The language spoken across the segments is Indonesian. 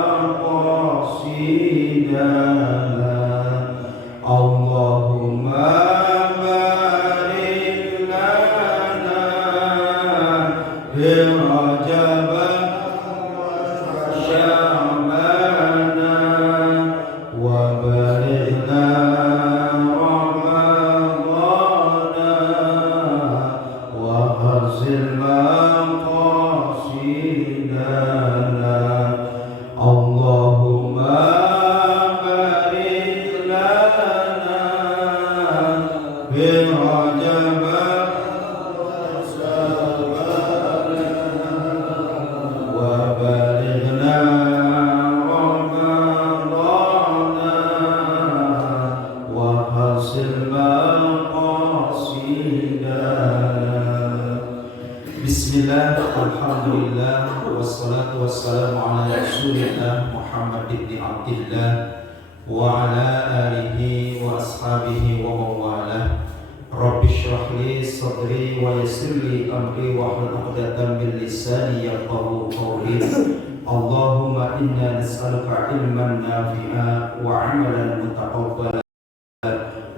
maqasidana Allahumma barik lana fi Rajab Sya'bana wa balighna Ramadana wa hasil maqasidana Allahumma barik lana fi Rajab wa balighna Ramadana wa hasil maqasidana Bismillah, alhamdulillah, wassalatu wassalamu ala rasulillah Muhammad ibn Abdillah wa ala alihi wa ashabihi wa mawalah Rabbi shrah li sadri wa yassir li amri wa hlul 'uqdatam min lisani yafqahu qawli Allahumma inna nas'aluka ilman nafi'a wa 'amalan mutaqabbala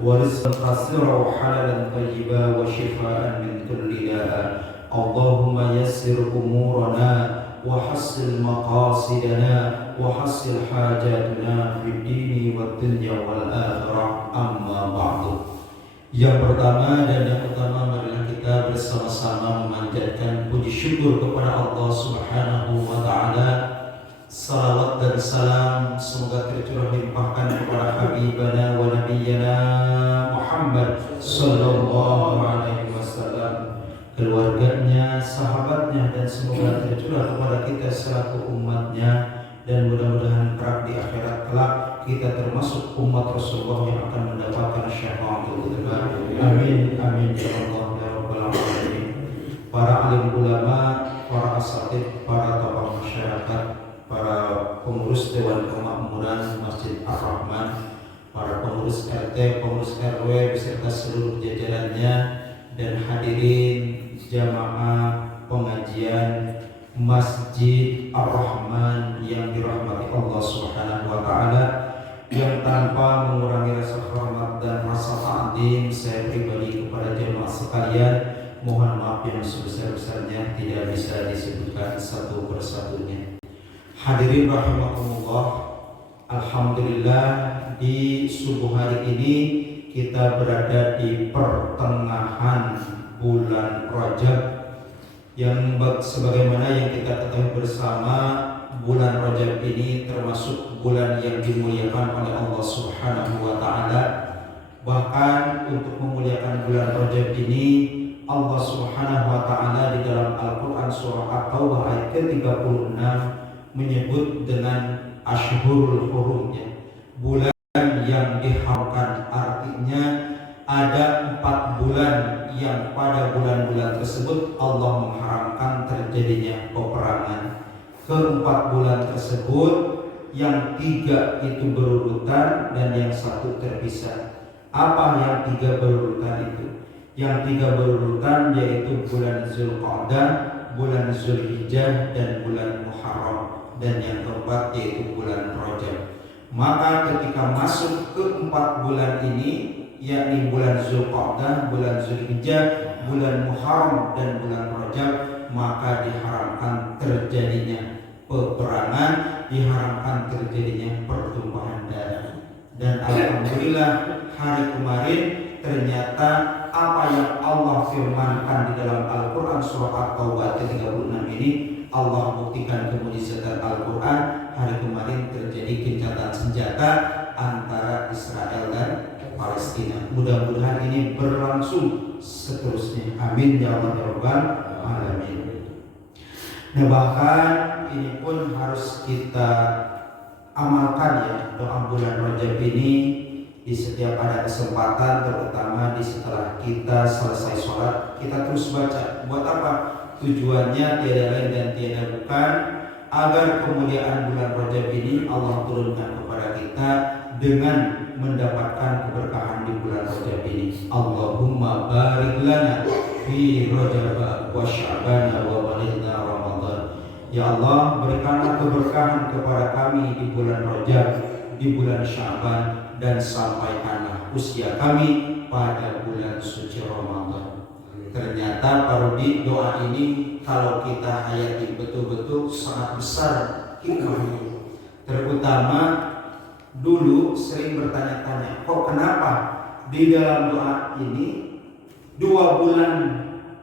wa rizqan qasira wa halalan thayyiba wa shifaan min kulli da'a Allahumma yassir umurana wa hassil maqasidana wa hassil hajatuna fid dini wad dunya wal akhirah amma ba'du. Yang pertama dan yang utama marilah kita bersama-sama memanjatkan puji syukur kepada Allah Subhanahu wa taala. Salawat dan salam semoga tercurah limpahkan kepada habibana wa nabiyyana Muhammad sallallahu alaihi wasallam, keluarganya, sahabatnya, dan semoga tercurah kepada kita selaku umatnya. Dan mudah-mudahan kelak di akhirat kelak kita termasuk umat Rasulullah yang akan mendapatkan syafaatul udzma. Amin amin ya Allah ya rabbal alamin. Para alim ulama, para asatidz, para tokoh masyarakat, para pengurus Dewan Kemakmuran Masjid Ar-Rahman, para pengurus RT, pengurus RW beserta seluruh jajarannya, dan hadirin jamaah pengajian Masjid Ar-Rahman yang dirahmati Allah Subhanahu wa taala, yang tanpa mengurangi rasa hormat dan rasa ta'zim saya pribadi kepada jemaah sekalian mohon maaf yang sebesar-besarnya tidak bisa disebutkan satu persatunya. Hadirin rahimakumullah, alhamdulillah di subuh hari ini kita berada di pertengahan bulan Rajab, yang sebagaimana yang kita ketahui bersama, bulan Rajab ini termasuk bulan yang dimuliakan oleh Allah Subhanahu wa taala. Bahkan untuk memuliakan bulan Rajab ini, Allah Subhanahu wa taala di dalam Al-Qur'an surah At-Taubah ayat ke-36 menyebut dengan Ashhurul Hurum, bulan yang diharamkan. Artinya ada 4 bulan yang pada bulan-bulan tersebut Allah mengharamkan terjadinya peperangan. Ke-4 bulan tersebut, yang 3 itu berurutan dan yang 1 terpisah. Apa yang 3 berurutan itu? Yang 3 berurutan yaitu bulan Zulqa'dah, bulan Zulhijjah, dan bulan Muharram. Dan yang keempat yaitu bulan Rajab. Maka ketika masuk ke 4 bulan ini, yakni bulan Zulqa'dah, bulan Zulhijjah, bulan Muharram, dan bulan Rajab, maka diharamkan terjadinya peperangan, diharamkan terjadinya pertumpahan darah. Dan alhamdulillah hari kemarin ternyata apa yang Allah firmankan di dalam Al-Quran surah At-Taubah ke-36 ini, Allah buktikan kemujizatan Al-Quran. Hari kemarin terjadi gencatan senjata antara Israel dan Palestina. Mudah-mudahan ini berlangsung seterusnya. Amin ya Allah ya rabbal alamin. Nah, bahkan ini pun harus kita amalkan ya, doa bulan Rajab ini di setiap ada kesempatan, terutama di setelah kita selesai sholat kita terus baca. Buat apa? Tujuannya tiada lain dan tiada bukan agar kemuliaan bulan Rajab ini Allah turunkan kepada kita dengan mendapatkan keberkahan di bulan Rajab ini. Allahumma barik lana fi Rajab wa Sya'ban wa balighna Ramadan. Ya Allah, berikanlah keberkahan kepada kami di bulan Rajab, di bulan Sya'ban, dan sampaikanlah usia kami pada bulan suci Ramadan. Ternyata parodi doa ini kalau kita hayati betul-betul sangat besar hikmahnya. Terutama dulu sering bertanya-tanya, kok kenapa di dalam doa ini 2 bulan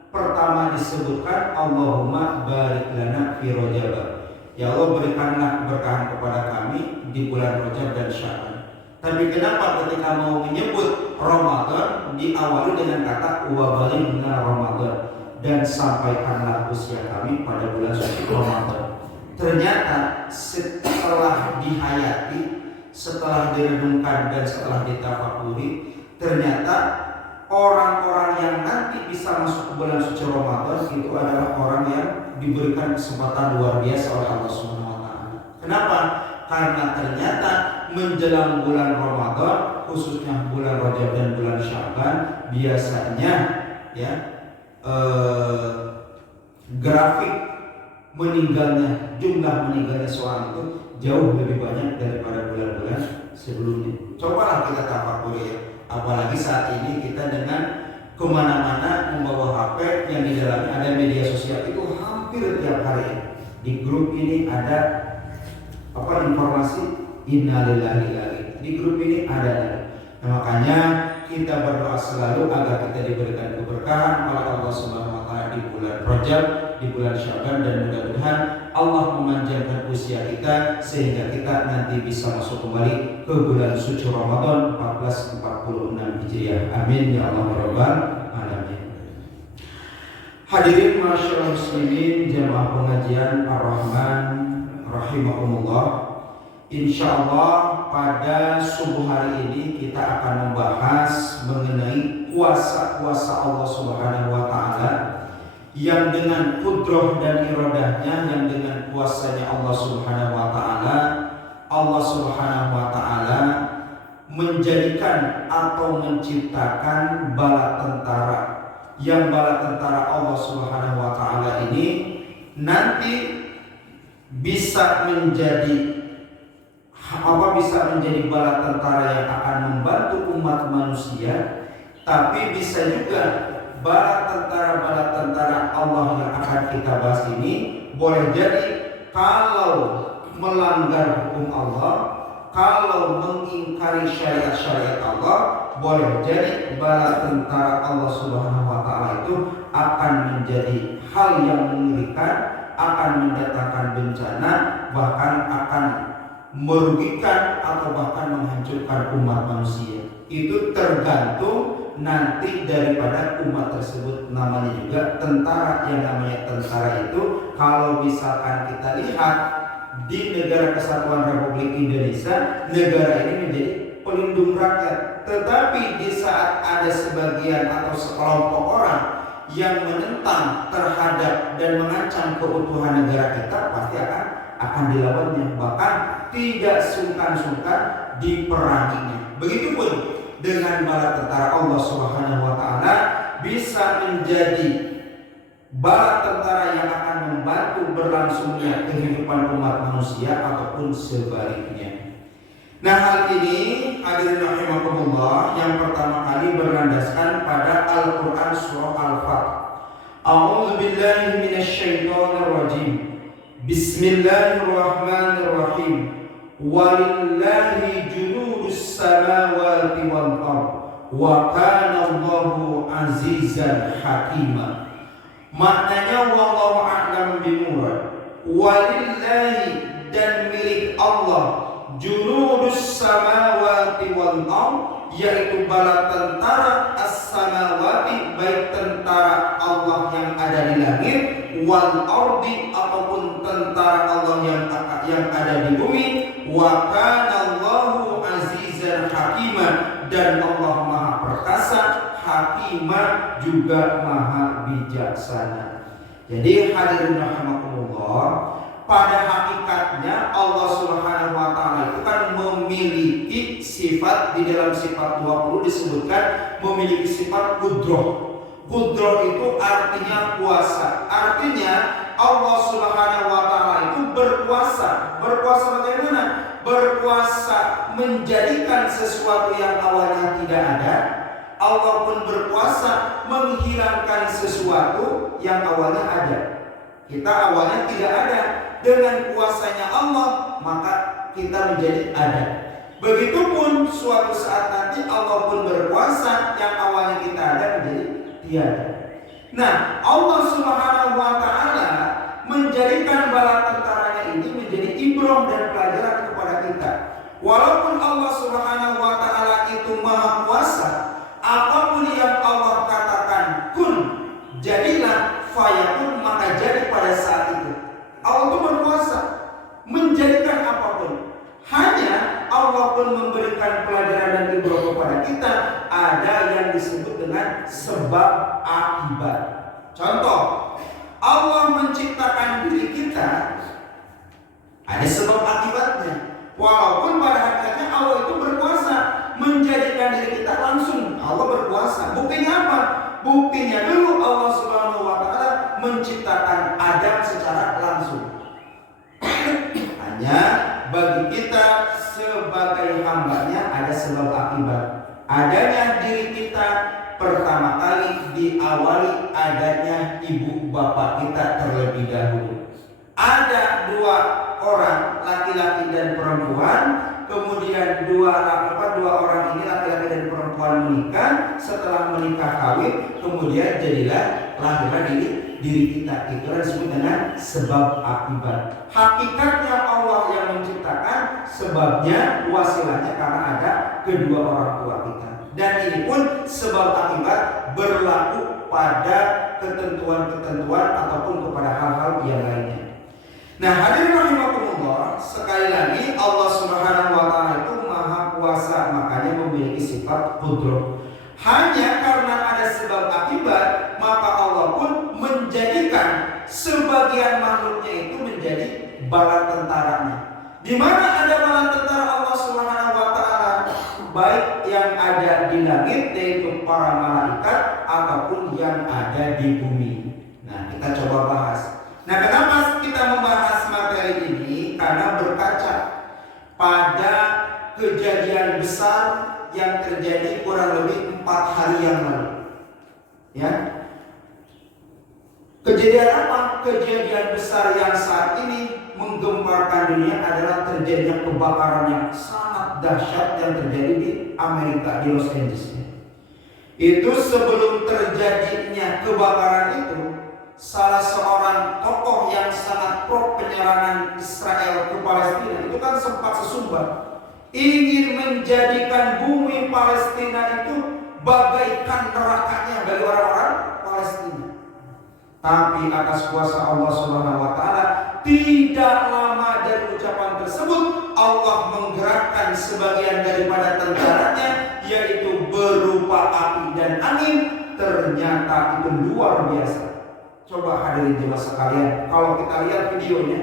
pertama disebutkan Allahumma barik lana fi Rajab. Ya Allah, berikanlah keberkahan kepada kami di bulan Rajab dan Sya'ban. Tapi kenapa ketika mau menyebut Ramadan diawali dengan kata wa balighna Ramadan, dan sampaikanlah usia kami pada bulan suci Ramadan. Ternyata setelah dihayati, setelah direnungkan dan setelah ditafakuri, ternyata orang-orang yang nanti bisa masuk ke bulan suci Ramadan itu adalah orang yang diberikan kesempatan luar biasa oleh Allah Subhanahu wa taala. Kenapa? Karena ternyata menjelang bulan Ramadan, khususnya bulan Rajab dan bulan Sya'ban, biasanya ya grafik meninggalnya, jumlah meninggalnya seorang itu jauh lebih banyak daripada bulan-bulan sebelumnya. Cobalah kita tafakuri ya. Apalagi saat ini kita dengan kemana-mana membawa HP yang di dalamnya ada media sosial itu hampir tiap hari. Di grup ini ada informasi innalillahi, di grup ini ada. Nah, makanya kita berdoa selalu agar kita diberikan keberkahan oleh Allah Subhanahu wa taala di bulan Rajab, di bulan Sya'ban, dan mudah-mudahan Allah memanjangkan usia kita sehingga kita nanti bisa masuk kembali ke bulan suci Ramadan 1446 Hijriah. Amin ya Allah rabbal alamin. Hadirin masyaallah muslimin jamaah pengajian Ar-Rahman rahimahumullah. Insyaallah pada subuh hari ini kita akan membahas mengenai kuasa-kuasa Allah Subhanahu wa taala yang dengan kudrah dan iradahnya, yang dengan kuasanya Allah Subhanahu wa taala, Allah Subhanahu wa taala menjadikan atau menciptakan bala tentara, yang bala tentara Allah Subhanahu wa taala ini nanti bisa menjadi bala tentara yang akan membantu umat manusia, tapi bisa juga bala tentara Allah yang akan kita bahas ini boleh jadi kalau melanggar hukum Allah, kalau mengingkari syariat-syariat Allah, boleh jadi bala tentara Allah Subhanahu wa taala itu akan menjadi hal yang mengerikan, akan mendatangkan bencana, bahkan akan merugikan atau bahkan menghancurkan umat manusia. Itu tergantung nanti daripada umat tersebut. Namanya juga tentara. Yang namanya tentara itu kalau misalkan kita lihat di negara Kesatuan Republik Indonesia, negara ini menjadi pelindung rakyat. Tetapi di saat ada sebagian atau sekelompok orang yang menentang terhadap dan mengancam keutuhan negara kita, pasti akan dilawannya, bahkan tidak sungkan-sungkan diperanginya. Begitupun dengan bala tentara Allah Subhanahu wa taala bisa menjadi bala tentara yang akan membantu berlangsungnya kehidupan umat manusia ataupun sebaliknya. Nah, hal ini hadirin rahimakumullah yang pertama kali berlandaskan pada Al-Qur'an surah Al-Fath. A'udzu billahi minasyaitonir rajim. Bismillahirrahmanirrahim. Walillahi junudus samawati wal ardh wa kana Allahu azizan hakima. Maknanya wallahu a'lam bimurad. Walillahi, dan milik Allah, junudus samawati wal ardh, yaitu bala tentara as-samawati, baik tentara Allah yang ada di langit, wal ardi, ataupun tentara Allah yang ada di bumi. Wa kana Allahu azizan hakima, dan Allah maha perkasa, hakima juga maha bijaksana. Jadi hadirin rahimakumullah, pada hakikatnya Allah Subhanahu wa taala itu kan memiliki sifat, di dalam sifat 20 disebutkan memiliki sifat qudrah. Qudrah itu artinya kuasa. Artinya Allah Subhanahu wa taala itu berkuasa. Berkuasa bagaimana? Berkuasa menjadikan sesuatu yang awalnya tidak ada. Allah pun berkuasa menghilangkan sesuatu yang awalnya ada. Kita awalnya tidak ada. Dengan kuasanya Allah, maka kita menjadi ada. Begitupun suatu saat nanti Allah pun berkuasa, yang awalnya kita ada menjadi tiada. Nah, Allah Subhanahu wa taala menjadikan bala tentaranya ini menjadi ibrah dan pelajaran kepada kita. Walaupun Allah Subhanahu wa taala itu Maha Kuasa, apapun yang Allah katakan kun, jadilah, fayakun, maka jadi pada saat itu. Allah itu berkuasa menjadikan apapun. Hanya Allah pun memberikan pelajaran dan ibrah kepada kita. Ada yang disebut dengan sebab akibat. Contoh, Allah menciptakan diri kita, ada sebab akibatnya. Walaupun pada hakikatnya Allah itu berkuasa menjadikan diri kita langsung. Allah berkuasa. Buktinya apa? Buktinya dulu Allah Subhanahu wa taala menciptakan Adam secara langsung. Hanya bagi kita sebagai hambanya ada sebab akibat. Adanya diri kita pertama kali diawali adanya ibu bapak kita terlebih dahulu. Ada dua orang, laki-laki dan perempuan. Kemudian dua orang ini, laki-laki dan perempuan, menikah. Setelah menikah kawin, kemudian jadilah lahirlah diri kita. Itu disebut dengan sebab akibat. Hakikatnya Allah yang menciptakan, sebabnya wasilahnya karena ada kedua orang tua kita. Dan ini pun sebab akibat berlaku pada ketentuan-ketentuan ataupun kepada hal-hal yang lainnya. Nah, hadirin rahimakumullah, sekali lagi Allah Subhanahu wa taala itu Maha Kuasa, makanya memiliki sifat qudrah. Hanya karena ada sebab akibat, maka Allah pun menjadikan sebagian makhluknya itu menjadi bala tentaranya. Di mana ada bala tentara Allah Subhanahu wa taala, baik yang ada di langit yaitu para malaikat ataupun yang ada di bumi. Nah, kita coba bahas. Nah, kenapa kita membahas materi ini? Karena berkaca pada kejadian besar yang terjadi kurang lebih 4 hari yang lalu. Ya. Kejadian apa? Kejadian besar yang saat ini menggemparkan dunia adalah terjadinya kebakaran yang sangat dahsyat yang terjadi di Amerika, di Los Angeles. Itu sebelum terjadinya kebakaran itu, salah seorang tokoh yang sangat pro penyerangan Israel ke Palestina itu kan sempat sesumbar ingin menjadikan bumi Palestina itu bagaikan nerakanya bagi orang-orang Palestina. Tapi atas kuasa Allah Subhanahu wa taala, tidak lama dari ucapan tersebut Allah menggerakkan sebagian daripada tentaranya, yaitu berupa api dan angin. Ternyata itu luar biasa. Coba hadirin jemaah sekalian, kalau kita lihat videonya,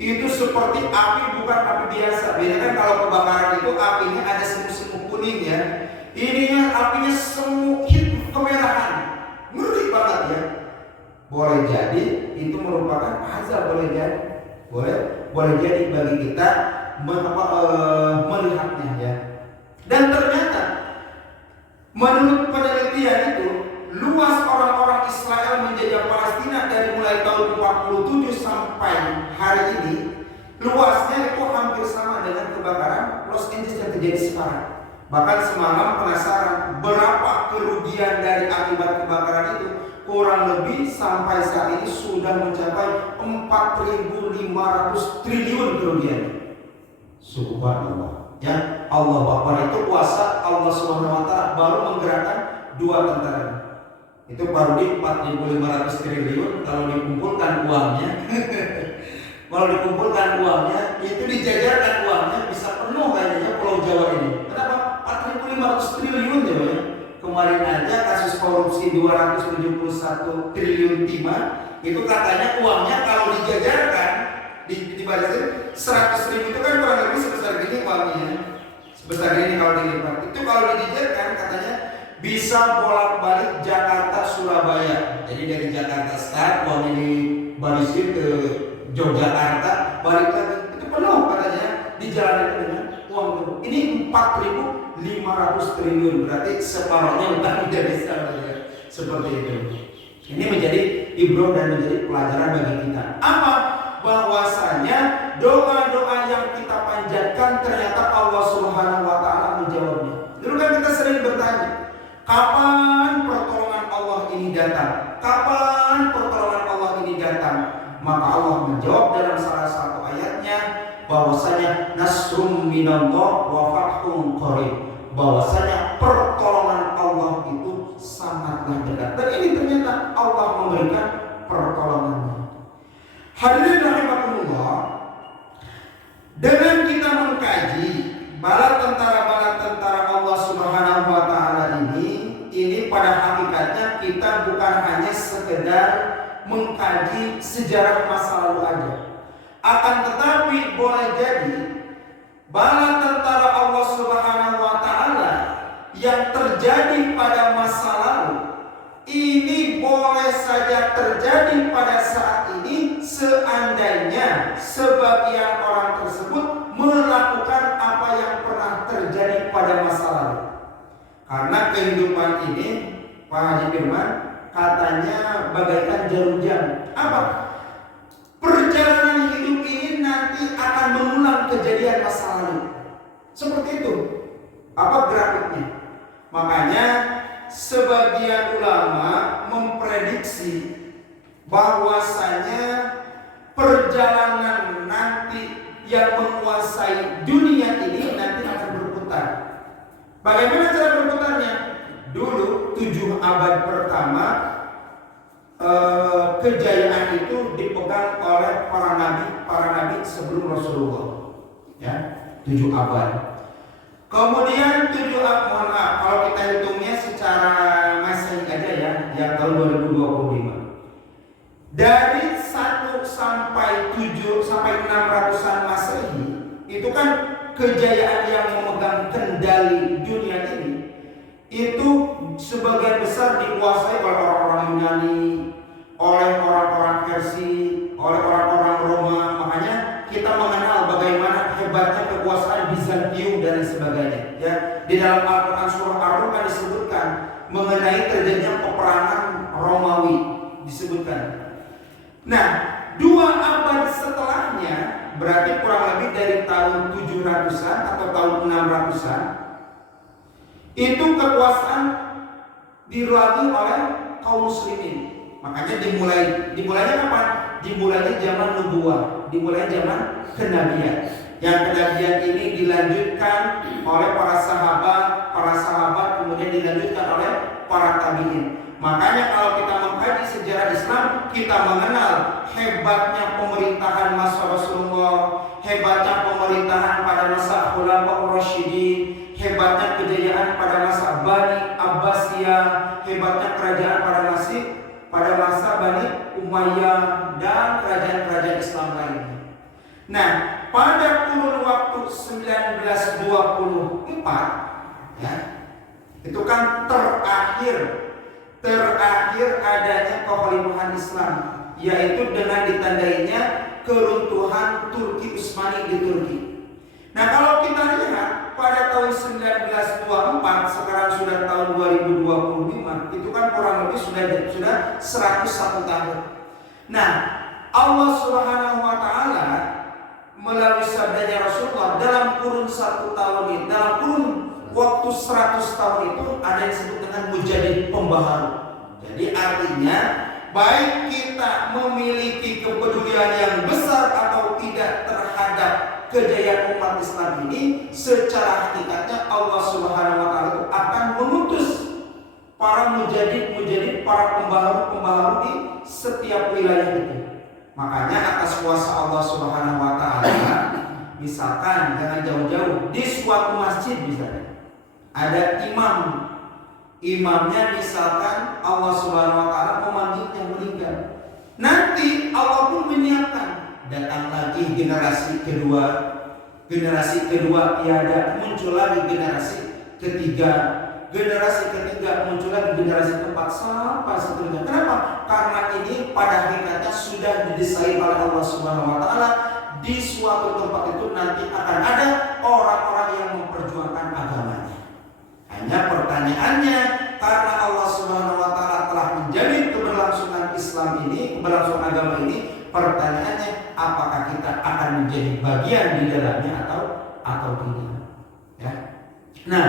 itu seperti api, bukan api biasa. Biasanya kan kalau kebakaran itu apinya ada semu-semu kuning ya. Ininya apinya semu hitam kemerahan. Ngeri banget ya. Boleh jadi itu merupakan azab, boleh jadi. Boleh jadi bagi kita melihatnya ya. Dan ternyata menurut penelitian itu, luas orang-orang Israel menjajah Palestina dari mulai tahun 47 sampai hari ini, luasnya itu hampir sama dengan kebakaran Los Angeles yang terjadi sekarang. Bahkan semalam penasaran berapa kerugian dari akibat kebakaran itu. Kurang lebih sampai saat ini sudah mencapai 4.500 triliun kerugian. Subhanallah. Ya, Allah Akbar. Itu kuasa Allah Subhanahu wa taala baru menggerakkan dua tentara. Itu baru di 4.500 triliun. Kalau dikumpulkan uangnya itu dijajarkan uangnya bisa penuh kayaknya Pulau Jawa ini. Kenapa? 4.500 triliun ya, Pak. Kemarin aja kasus korupsi 271 triliun timah, itu katanya uangnya kalau dijajarkan dibalikin 100 ribu itu kan kurang lebih sebesar gini uangnya. Sebesar ini kalau dilipat. Itu kalau dijajarkan katanya bisa bolak-balik Jakarta Surabaya. Jadi dari Jakarta start, uangnya dibalikin ke Yogyakarta, balik lagi. Itu penuh katanya di jalan itu dengan uang itu. Ini 4.500 triliun, berarti separuhnya utang tidak bisa seperti itu. Ini menjadi ibrah dan menjadi pelajaran bagi kita. Apa? Bahwasanya doa-doa yang kita panjatkan ternyata Allah Subhanahu wa taala menjawabnya. Dulu kan kita sering bertanya, kapan pertolongan Allah ini datang? Kapan pertolongan Allah ini datang? Maka Allah menjawab dalam salah satu ayatnya bahwasanya nasrum minallah wa fathun qarib. Bahwasanya pertolongan Allah itu sangatlah dekat. Dan ini ternyata Allah memberikan pertolongannya. Hadirin rahimakumullah, dengan kita mengkaji bala tentara Allah Subhanahu wa taala ini pada hakikatnya kita bukan hanya sekedar mengkaji sejarah masa lalu aja. Akan tetapi boleh jadi bala tentara Allah Subhanahu wa taala yang terjadi pada masa lalu ini boleh saja terjadi pada saat ini seandainya sebagian orang tersebut melakukan apa yang pernah terjadi pada masa lalu. Karena kehidupan ini, Pak Haji Firman, katanya bagaikan jarum jam. Apa? Perjalanan hidup ini nanti akan mengulang kejadian masa lalu. Seperti itu. Apa grafiknya? Makanya sebagian ulama memprediksi bahwasanya perjalanan nanti yang menguasai dunia ini nanti akan berputar. Bagaimana cara berputarnya? Dulu 7 abad pertama kejayaan itu dipegang oleh para nabi sebelum Rasulullah. Ya, 7 abad. Kemudian 7 abad, mohon maaf, kalau kita hitungnya secara Masehi aja ya, yang tahun 2025. Dari 1 sampai 7 sampai 600-an Masehi, itu kan kejayaan yang memegang kendali dunia ini itu sebagian besar dikuasai oleh orang-orang Yunani, oleh orang-orang Persia, oleh orang-orang Roma. Makanya kita mengenal bagaimana hebatnya kekuasaan Bizantium dan sebagainya. Ya, di dalam Al-Quran surah Ar-Rum kan disebutkan mengenai terjadinya peperangan Romawi disebutkan. Nah, 2 abad setelahnya, berarti kurang lebih dari tahun 700-an atau tahun 600-an, itu kekuasaan diragi oleh kaum muslimin. Makanya dimulainya kapan? Dimulainya zaman nubuwah, dimulainya zaman kenabian. Yang kenabian ini dilanjutkan oleh para sahabat kemudian dilanjutkan oleh para tabi'in. Makanya kalau kita mengkaji sejarah Islam, kita mengenal hebatnya pemerintahan masa Rasulullah, hebatnya pemerintahan pada masa Khulafaur Rasyidin, hebatnya kejayaan pada masa Bani Abbasiyah, hebatnya kerajaan pada masa Bani Umayyah dan kerajaan-kerajaan Islam lainnya. Nah, pada kurun waktu 1924 ya, itu kan terakhir adanya kekhalifahan Islam, yaitu dengan ditandainya keruntuhan Turki Utsmani di Turki. Nah, kalau kita lihat pada tahun 1924, sekarang sudah tahun 2025, itu kan kurang lebih sudah 101 tahun. Nah, Allah Subhanahu wa taala melalui sabdanya Rasulullah dalam kurun 1 tahun ini, dalam kurun waktu 100 tahun itu ada yang disebut dengan mujadid pembaharu. Jadi artinya baik kita memiliki kepedulian yang besar atau tidak terhadap kejayaan umat Islam ini, secara hakikatnya Allah Subhanahu wa taala akan mengutus para mujadid, para pembaharu di setiap wilayah itu. Makanya atas kuasa Allah Subhanahu wa taala, misalkan jangan jauh-jauh di suatu masjid misalnya ada imamnya misalkan Allah Subhanahu wa taala memanggil yang meninggal. Nanti Allah pun menyiapkan, datang lagi generasi kedua tiada, muncul lagi generasi ketiga, generasi ketiga, muncul lagi generasi keempat sampai seterusnya. Kenapa? Karena ini pada hakikatnya sudah didesain oleh Allah Subhanahu wa taala. Di suatu tempat itu nanti akan ada orang-orang yang memperjuangkan agamanya. Hanya pertanyaannya, karena Allah Subhanahu wa taala telah menjamin keberlangsungan Islam ini, keberlangsungan agama ini, pertanyaannya apakah kita akan menjadi bagian di dalamnya atau tidak? Ya. Nah,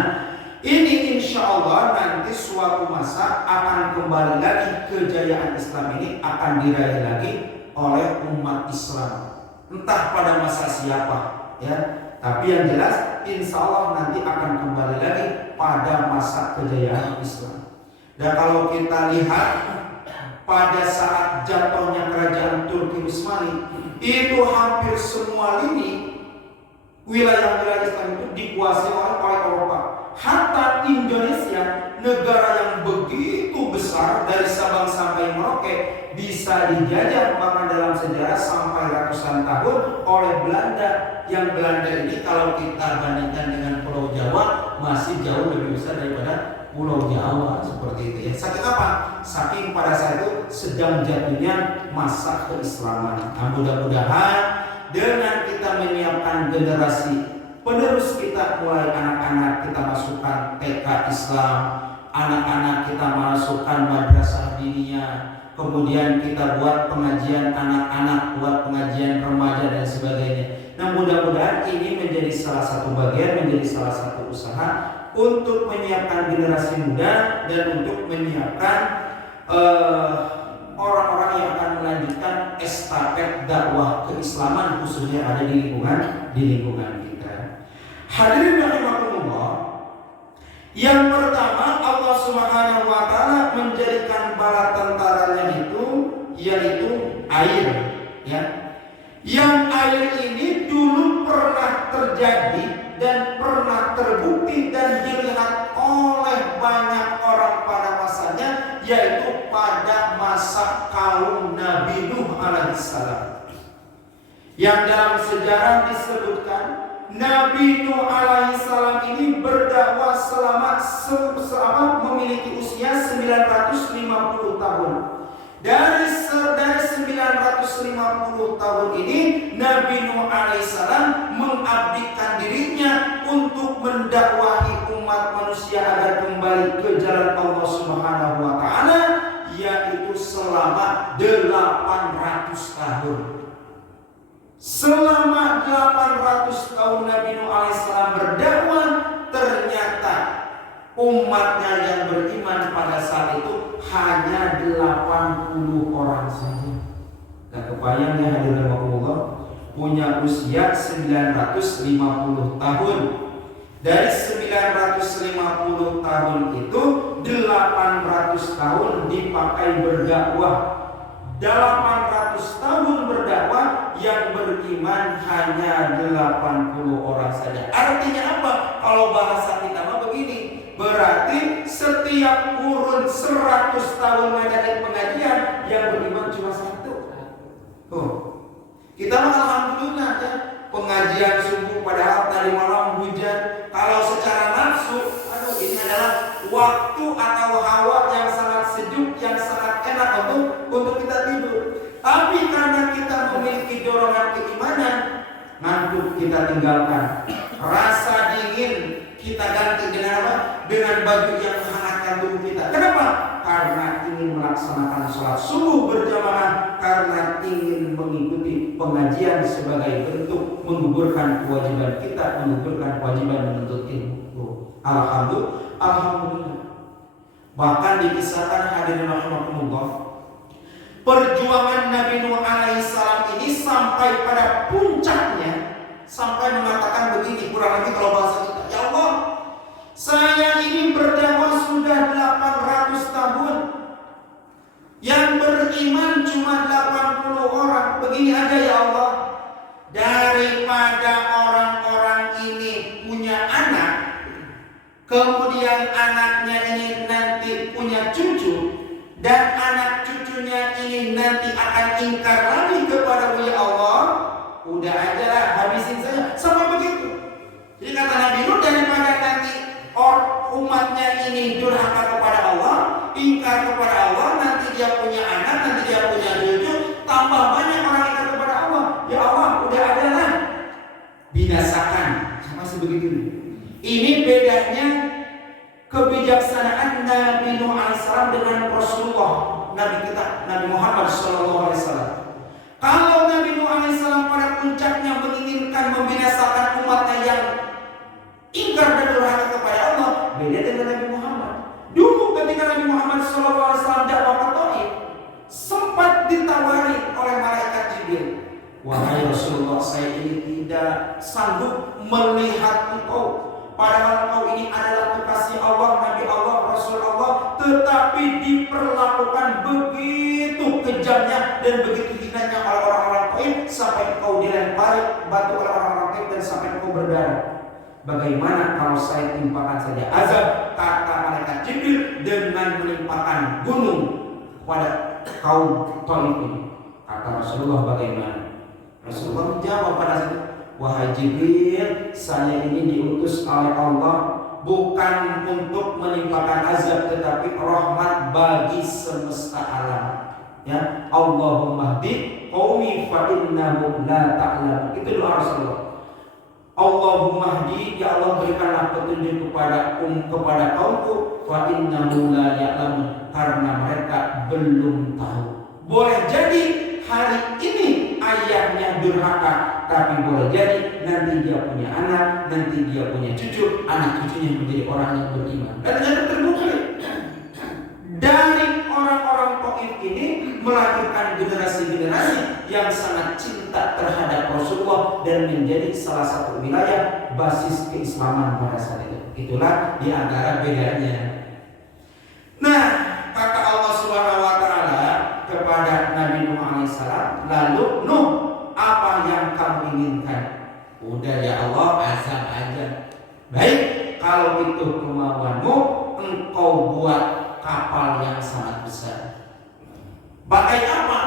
ini insya Allah nanti suatu masa akan kembali lagi, kejayaan Islam ini akan diraih lagi oleh umat Islam. Entah pada masa siapa, ya. Tapi yang jelas, insya Allah nanti akan kembali lagi pada masa kejayaan Islam. Dan kalau kita lihat pada saat jatuhnya kerajaan Turki Utsmani, itu hampir semua lini wilayah-wilayah Islam itu dikuasai oleh Eropa. Hatta Indonesia, negara yang begitu besar dari Sabang sampai Merauke, bisa dijajah bahkan dalam sejarah sampai ratusan tahun oleh Belanda. Yang Belanda ini kalau kita bandingkan dengan Pulau Jawa masih jauh lebih besar daripada Pulau Jawa, seperti itu ya. Saking apa? Saking pada saat itu sedang jatuhnya masa keislaman. Nah, mudah-mudahan dengan kita menyiapkan generasi penerus kita, mulai anak-anak kita masukkan TK Islam, anak-anak kita masukkan madrasah diniyah, kemudian kita buat pengajian anak-anak, buat pengajian remaja dan sebagainya. Nah, mudah-mudahan ini menjadi salah satu bagian, menjadi salah satu usaha untuk menyiapkan generasi muda dan untuk menyiapkan orang-orang yang akan melanjutkan estafet dakwah keislaman khususnya ada di lingkungan kita. Hadirin rahimakumullah, yang pertama Allah Subhanahu wa taala menjadikan bala tentaranya itu yaitu air, ya. Yang air ini dulu pernah terjadi dan pernah terbukti dan dilihat oleh banyak orang pada masanya, yaitu pada masa kaum Nabi Nuh alaihissalam. Yang dalam sejarah disebutkan Nabi Nuh alaihissalam ini berdakwah selama memiliki usia 950 tahun. Dari 950 tahun ini Nabi Nuh alaihissalam mengabdikan dirinya untuk mendakwahi umat manusia agar kembali ke jalan Allah Subhanahu wa taala, yaitu selama 800 tahun. Selama 800 tahun Nabi Nuh alaihissalam berdakwah, ternyata umatnya yang beriman pada saat itu hanya 80 orang saja. Nah, kebayang ya hadirin rahimakumullah, punya usia 950 tahun. Dari 950 tahun itu 800 tahun dipakai berdakwah. 800 tahun berdakwah, yang beriman hanya 80 orang saja. Artinya apa? Kalau bahasa kita mah begini, berarti setiap kurun 100 tahun ngadain pengajian, yang beriman cuma 1. Tuh, kita mah alhamdulillah ya, pengajian subuh padahal tadi malam hujan. Kalau secara nafsu, ini adalah waktu atau hawa yang sangat sejuk, yang sangat enak untuk kita tidur. Tapi karena kita memiliki dorongan keimanan, ngantuk kita tinggalkan. Rasa dingin kita ganti dengan apa? Dengan baju yang menghangatkan tubuh kita. Kenapa? Karena ingin melaksanakan sholat subuh berjamaah, karena ingin mengikuti pengajian sebagai bentuk menggugurkan kewajiban kita, menggugurkan kewajiban menuntut ilmu. Alhamdulillah. Bahkan dikisahkan hadirin rahimakumullah, perjuangan Nabi Nuh alaihissalam ini sampai pada puncaknya, sampai mengatakan begini, kurang lebih kalau bahasa kita, ya Allah, saya ini berdakwah sudah 800 tahun, yang beriman cuma 80 orang. Begini aja ya Allah, daripada orang-orang ini punya anak, kemudian anaknya ini nanti punya cucu, dan anak cucunya ini nanti akan ingkar lagi kepada ya Allah, udah aja lah, habisin saja. Sampai begitu. Jadi kata Nabi Nuh, daripada nanti umatnya ini sebegitu. Ini bedanya kebijaksanaan Nabi Nuh alaihissalam dengan Rasulullah, Nabi kita, Nabi Muhammad sallallahu alaihi wasallam. Kalau Nabi Nuh alaihissalam pada puncaknya menginginkan membinasakan umatnya yang ingkar dan durhaka kepada Allah, beda dengan Nabi Muhammad. Dulu ketika Nabi Muhammad sallallahu alaihi wasallam dakwah ke Taif, sempat ditawari oleh malaikat Jibril, wahai Rasulullah, saya ini tidak sanggup melihat engkau, padahal engkau ini adalah kekasih Allah, Nabi Allah, Rasul Allah, tetapi diperlakukan begitu kejamnya dan begitu hinanya oleh orang-orang Taif sampai engkau dilempari batu oleh orang-orang Taif dan sampai engkau berdarah. Bagaimana kalau saya timpakan saja azab, kata malaikat Jibril, dengan menimpakan gunung pada kaum Taif ini? Kata Rasulullah, bagaimana? Rasulullah menjawab pada saat itu, wahai Jibril, saya ini diutus oleh Allah bukan untuk menimpakan azab, tetapi rahmat bagi semesta alam. Ya, Allahumma hdi qaumi fa innahum la ta'lamun. Itu doa Rasulullah. Allahumma hdi, ya Allah berikanlah petunjuk kepada kaumku, fa innahum la ya'lamun, karena mereka belum tahu. Boleh jadi hari ini ayahnya durhaka, tapi boleh jadi nanti dia punya anak, nanti dia punya cucu, anak cucunya menjadi orang yang beriman. Dan ternyata terbukti dari orang-orang Taif ini melahirkan generasi-generasi yang sangat cinta terhadap Rasulullah dan menjadi salah satu wilayah basis keislaman pada saat itu. Itulah di antara bedanya. Nah, kata Allah Subhanahu wa taala kepada Nabi Nuh alaihissalam, lalu Nuh, apa yang kamu inginkan? Udah ya Allah, azab aja. Baik, kalau itu kemauanmu, engkau buat kapal yang sangat besar. Pakai apa?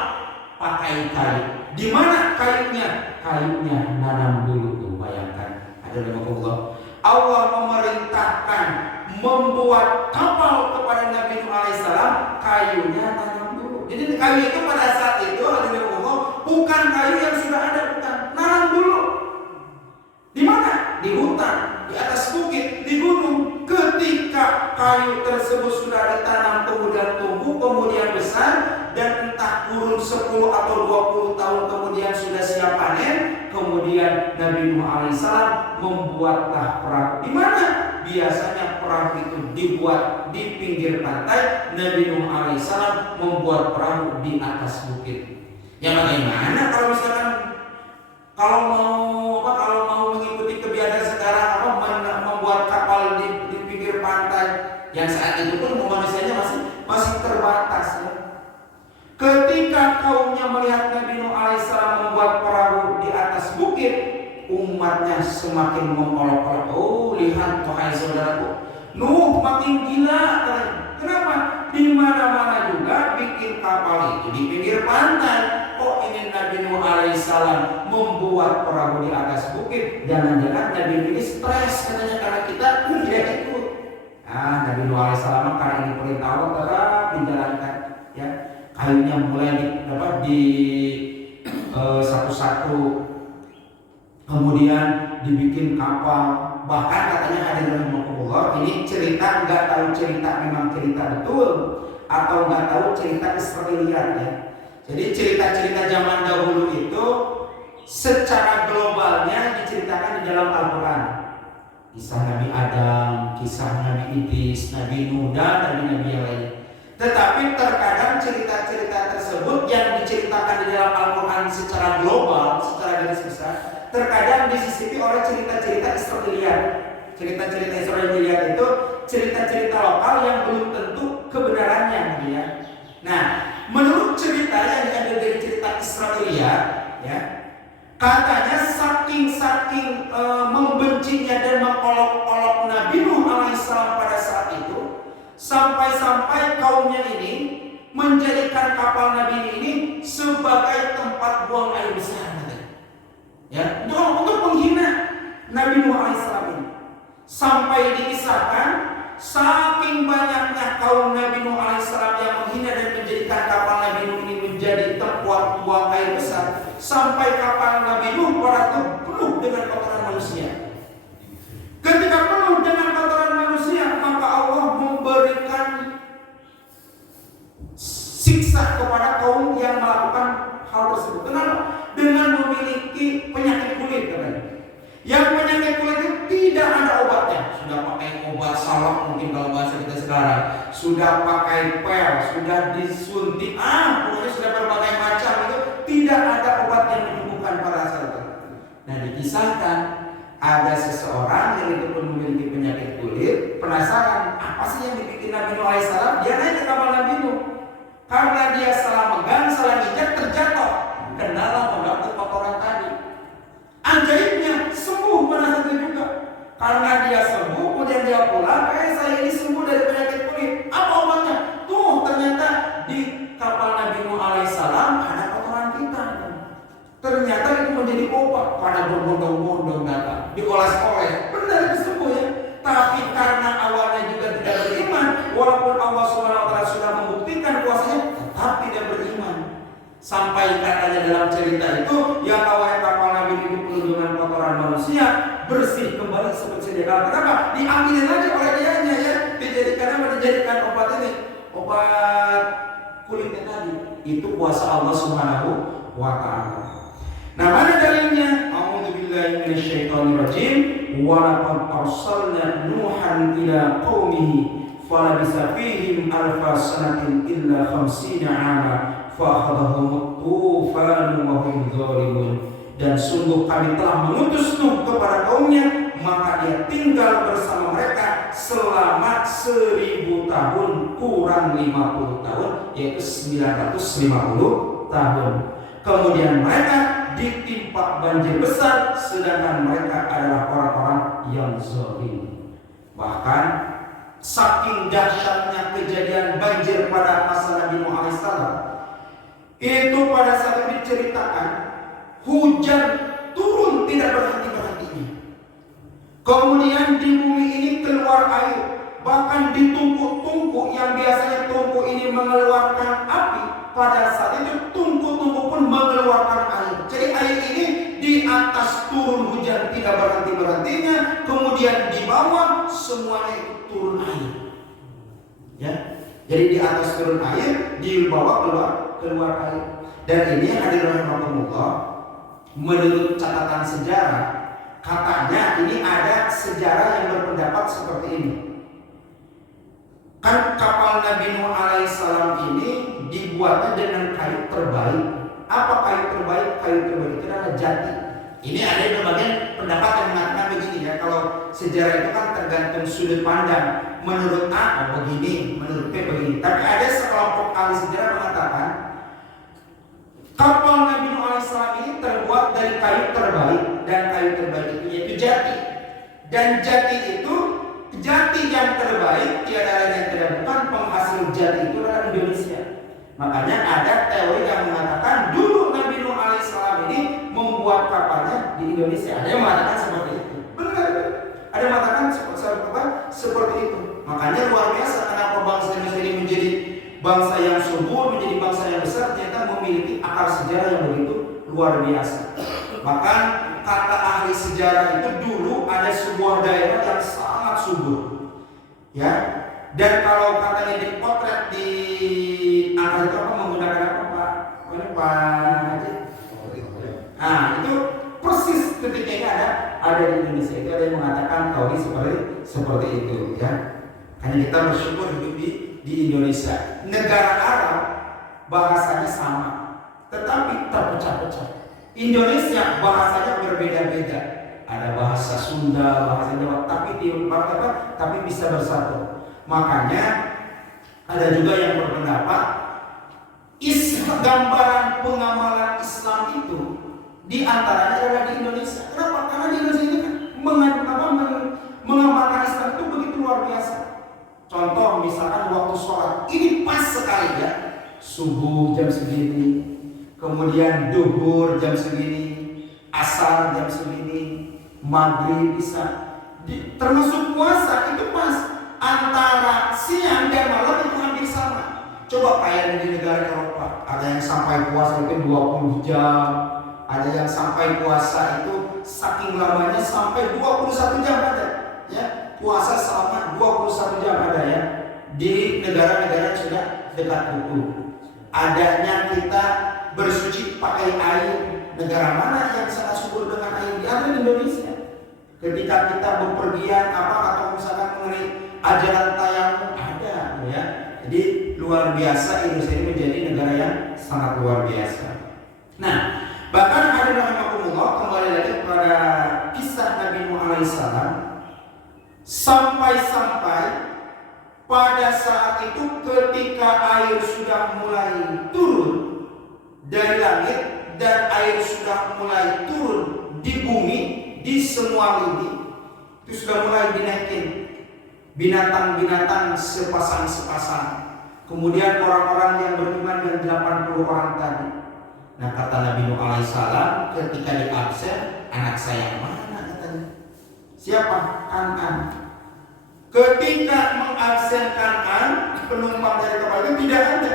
Pakai kayu. Di mana kayunya? Kayunya nanam dulu tuh, bayangkan. Ada Allah. Allah memerintahkan membuat kapal kepada Nabi Nuh alaihissalam, kayunya nanam dulu. Jadi kayu itu pada saat itu ada Allah, bukan kayu yang sudah ada, bukan. Nanam dulu. Di mana? Di hutan, di atas bukit, di gunung. Ketika kayu tersebut sudah ditanam, kemudian tumbuh, kemudian besar, dan entah kurun 10 atau 20 tahun kemudian sudah siap panen, kemudian Nabi Nuh alaihissalam membuatlah perahu. Di mana? Biasanya perahu itu dibuat di pinggir pantai. Nabi Nuh alaihissalam membuat perahu di atas bukit. Ya bagaimana kalau misalkan kalau mau mengikuti kebiasaan sekarang membuat kapal di pinggir pantai, yang saat itu pun manusianya masih terbatas ya. Ketika kaumnya melihat Nabi Nuh alaihissalam membuat perahu di atas bukit, umatnya semakin mengolok-olok. Oh, lihat wahai saudaraku, Nuh makin gila. Kenapa? Di mana-mana juga bikin kapal itu di pinggir pantai. Oh, ini Nabi Nuh alaihissalam membuat perahu di atas bukit. Jangan-jangan Nabi ini stres katanya karena kita tidak ikut. Nabi Nuh alaihissalam karena ini perintah Allah tetap dijalankan. Ya, kayunya mulai di satu-satu. Kemudian dibikin kapal. Bahkan katanya ada dalam Allah, ini cerita, nggak tahu cerita memang cerita betul atau nggak tahu cerita Israiliyat ya. Jadi cerita-cerita zaman dahulu itu secara globalnya diceritakan di dalam Al-Quran. Kisah Nabi Adam, kisah Nabi Idris, Nabi Nuh, dan Nabi-Nabi yang lain. Tetapi terkadang cerita-cerita tersebut yang diceritakan di dalam Al-Quran secara global, secara garis besar, terkadang disisipi oleh cerita-cerita Israiliyat. Cerita-cerita Israiliyat itu cerita-cerita lokal yang belum tentu kebenarannya ya. Nah, menurut cerita yang diambil dari cerita Israiliyat ya, katanya saking membencinya dan mengolok-olok Nabi Nuh alaihissalam pada saat itu, sampai-sampai kaumnya ini menjadikan kapal Nabi ini sebagai tempat buang air besar. Ya, untuk menghina Nabi Nuh alaihissalam ini. Sampai dikisahkan saking banyaknya kaum Nabi Nuh alaihissalam yang menghina dan menjadikan kapal Nabi Nuh ini menjadi tempat buang air besar, sampai kapal Nabi Nuh pada itu penuh dengan kotoran manusia. Yang penyakit kulit itu tidak ada obatnya. Sudah pakai obat salep mungkin kalau bahasa kita sekarang, sudah pakai pel, sudah disuntik, pokoknya sudah berbagai macam itu, tidak ada obat yang menyembuhkan para sahabat. Nah, dikisahkan ada seseorang yang itu pun memiliki penyakit kulit, penasaran apa sih yang dibikin Nabi Nuh alaihissalam. Dia naik ke kapal Nabi Nuh. Karena dia salah megang, salah injak, terjatuh ke dalam mengangkut kotoran tadi. Ajaibnya sembuh pada saat itu juga. Karena dia sembuh, kemudian dia pulang, saya ini sembuh dari penyakit kulit. Apa obatnya? Tuh ternyata di kapal Nabi Nuh alaihissalam ada kotoran kita. Ternyata itu menjadi obat. Pada berbondong-bondong datang, dioles-oles, benar itu sembuh ya. Tapi karena awalnya juga tidak beriman, walaupun Allah SWT sudah membuktikan kuasanya, tetap tidak beriman. Sampai katanya dalam cerita itu, yang awalnya kapal Nabi itu penuh dengan kotoran manusia, bersih kembali seperti sedia kala. Kenapa? Diambilin aja oleh dianya ya, dijadikan obat ini, obat kulitnya tadi. Itu kuasa Allah Subhanahu wa Ta'ala. Nah, mana dalilnya? A'udzubillahi minasyaitonirrajim. Wa laqad arsalna Nuhan ila qaumihi falabisa fihim alfa sanatin illa 50 'ama fa akhadhahum tufanu wa hum zalimun. Dan sungguh kami telah mengutus Nuh kepada kaumnya, maka dia tinggal bersama mereka selama 1000 tahun kurang 50 tahun, yaitu 950 tahun. Kemudian mereka ditimpa banjir besar, sedangkan mereka adalah orang-orang yang zalim. Bahkan saking dahsyatnya kejadian banjir pada masa Nabi Nuh alaihissalam, itu pada saat itu diceritakan hujan turun tidak berhenti-berhentinya. Kemudian di bumi ini keluar air, bahkan di tungku-tungku yang biasanya tungku ini mengeluarkan api, pada saat itu tungku-tungku pun mengeluarkan air. Jadi air ini di atas turun hujan tidak berhenti-berhentinya, kemudian di bawah semuanya itu turun air. Ya, jadi di atas turun air, di bawah keluar air. Dan ini hadirin rahimakumullah, menurut catatan sejarah, katanya ini ada sejarah yang berpendapat seperti ini. Kan kapal Nabi Nuh alaihissalam ini dibuatnya dengan kayu terbaik. Apa kayu terbaik? Kayu terbaik itu adalah jati. Ini ada berbagai pendapat yang mengatakan begini ya. Kalau sejarah itu kan tergantung sudut pandang. Menurut A begini, menurut B begini. Tapi ada sekelompok ahli sejarah mengatakan kapal Nabi Nuh alaihissalam ini terbuat dari kayu terbaik, dan kayu terbaik itu yaitu jati. Dan jati itu, jati yang terbaik tiada lain yang tidak bukan penghasil jati itu adalah Indonesia. Makanya ada teori yang mengatakan dulu Nabi Nuh alaihissalam ini membuat kapalnya di Indonesia. Ada yang mengatakan seperti itu. Benar. Ada yang mengatakan seperti itu. Makanya luar biasa kenapa bangsa Indonesia ini menjadi bangsa yang subur, menjadi bangsa yang besar, ternyata memiliki akar sejarah yang begitu luar biasa. Bahkan kata ahli sejarah itu dulu ada sebuah daerah yang sangat subur, ya. Dan kalau katanya dipotret di angka itu apa, menggunakan apa Pak? Ini Pak Haji. Nah itu persis ketika ini ada di Indonesia itu ada yang mengatakan teori seperti itu, ya. Hanya kita bersyukur hidup di Indonesia. Negara Arab bahasanya sama, tetapi terpecah-pecah. Indonesia bahasanya berbeda-beda. Ada bahasa Sunda, bahasa Jawa, tapi bisa bersatu. Makanya ada juga yang berpendapat gambaran pengamalan Islam itu di antaranya adalah di Indonesia. Kenapa? Karena di Indonesia ini kan mengamalkan Islam itu begitu luar biasa. Contoh misalkan waktu sholat ini pas sekali ya, subuh jam segini, kemudian duhur jam segini, asar jam segini, maghrib bisa, termasuk puasa itu pas. Antara siang dan malam itu hampir sama. Coba kayak di negara Eropa, ada yang sampai puasa itu 20 jam, ada yang sampai puasa itu saking lamanya sampai 21 jam ada, ya. Puasa selama 21 jam ada ya. Di negara-negara yang sudah dekat buku. Adanya kita bersuci pakai air. Negara mana yang sangat subur dengan air? Ada di Indonesia. Ketika kita bepergian atau misalkan mengenai ajaran tayamum ada ya. Jadi luar biasa, Indonesia ini menjadi negara yang sangat luar biasa. Nah, bahkan ada rahimahumullah, kembali lagi kepada kisah Nabi Nuh alaihissalam, sampai-sampai pada saat itu ketika air sudah mulai turun dari langit dan air sudah mulai turun di bumi, di semua lini itu sudah mulai dinaikin binatang-binatang sepasang-sepasang. Kemudian orang-orang yang beriman yang 80 orang tadi. Nah, kata Nabi Nuh alaihissalam ketika diabsen, anak saya mana katanya? Siapa? Kan'an. Ketika mengabsen Kan'an, penumpang dari kapal itu tidak ada.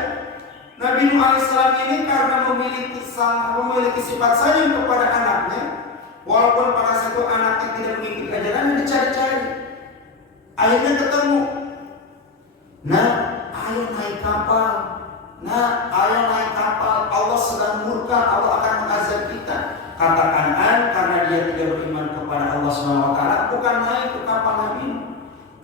Nabi Nuh alaihissalam ini karena memiliki sifat sayang kepada anaknya, walaupun pada saat itu anaknya tidak mengikuti ajarannya, dicari-cari. Akhirnya ketemu. Nah, ayo naik kapal. Allah sedang murka, Allah akan mengazab kita. Kata Kan'an, karena dia tidak beriman kepada Allah SWT, bukan naik ke kapal Nabi,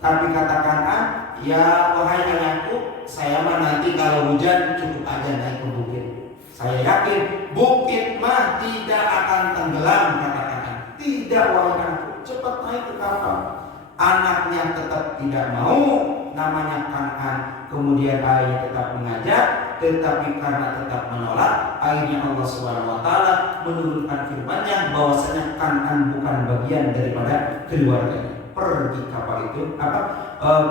tapi kata Kan'an, ya wahai anakku, saya mah nanti kalau hujan cukup aja naik ke bukit. Saya yakin bukit mah tidak akan tenggelam, kata Kan'an. Tidak wahai anakku, cepat naik ke kapal. Anaknya tetap tidak mau, namanya Kan'an. Kemudian ayahnya tetap mengajak, tetapi karena tetap menolak, akhirnya Allah SWT menurunkan firman-Nya bahwasanya Kan'an bukan bagian daripada keluarganya. Pergi kapal itu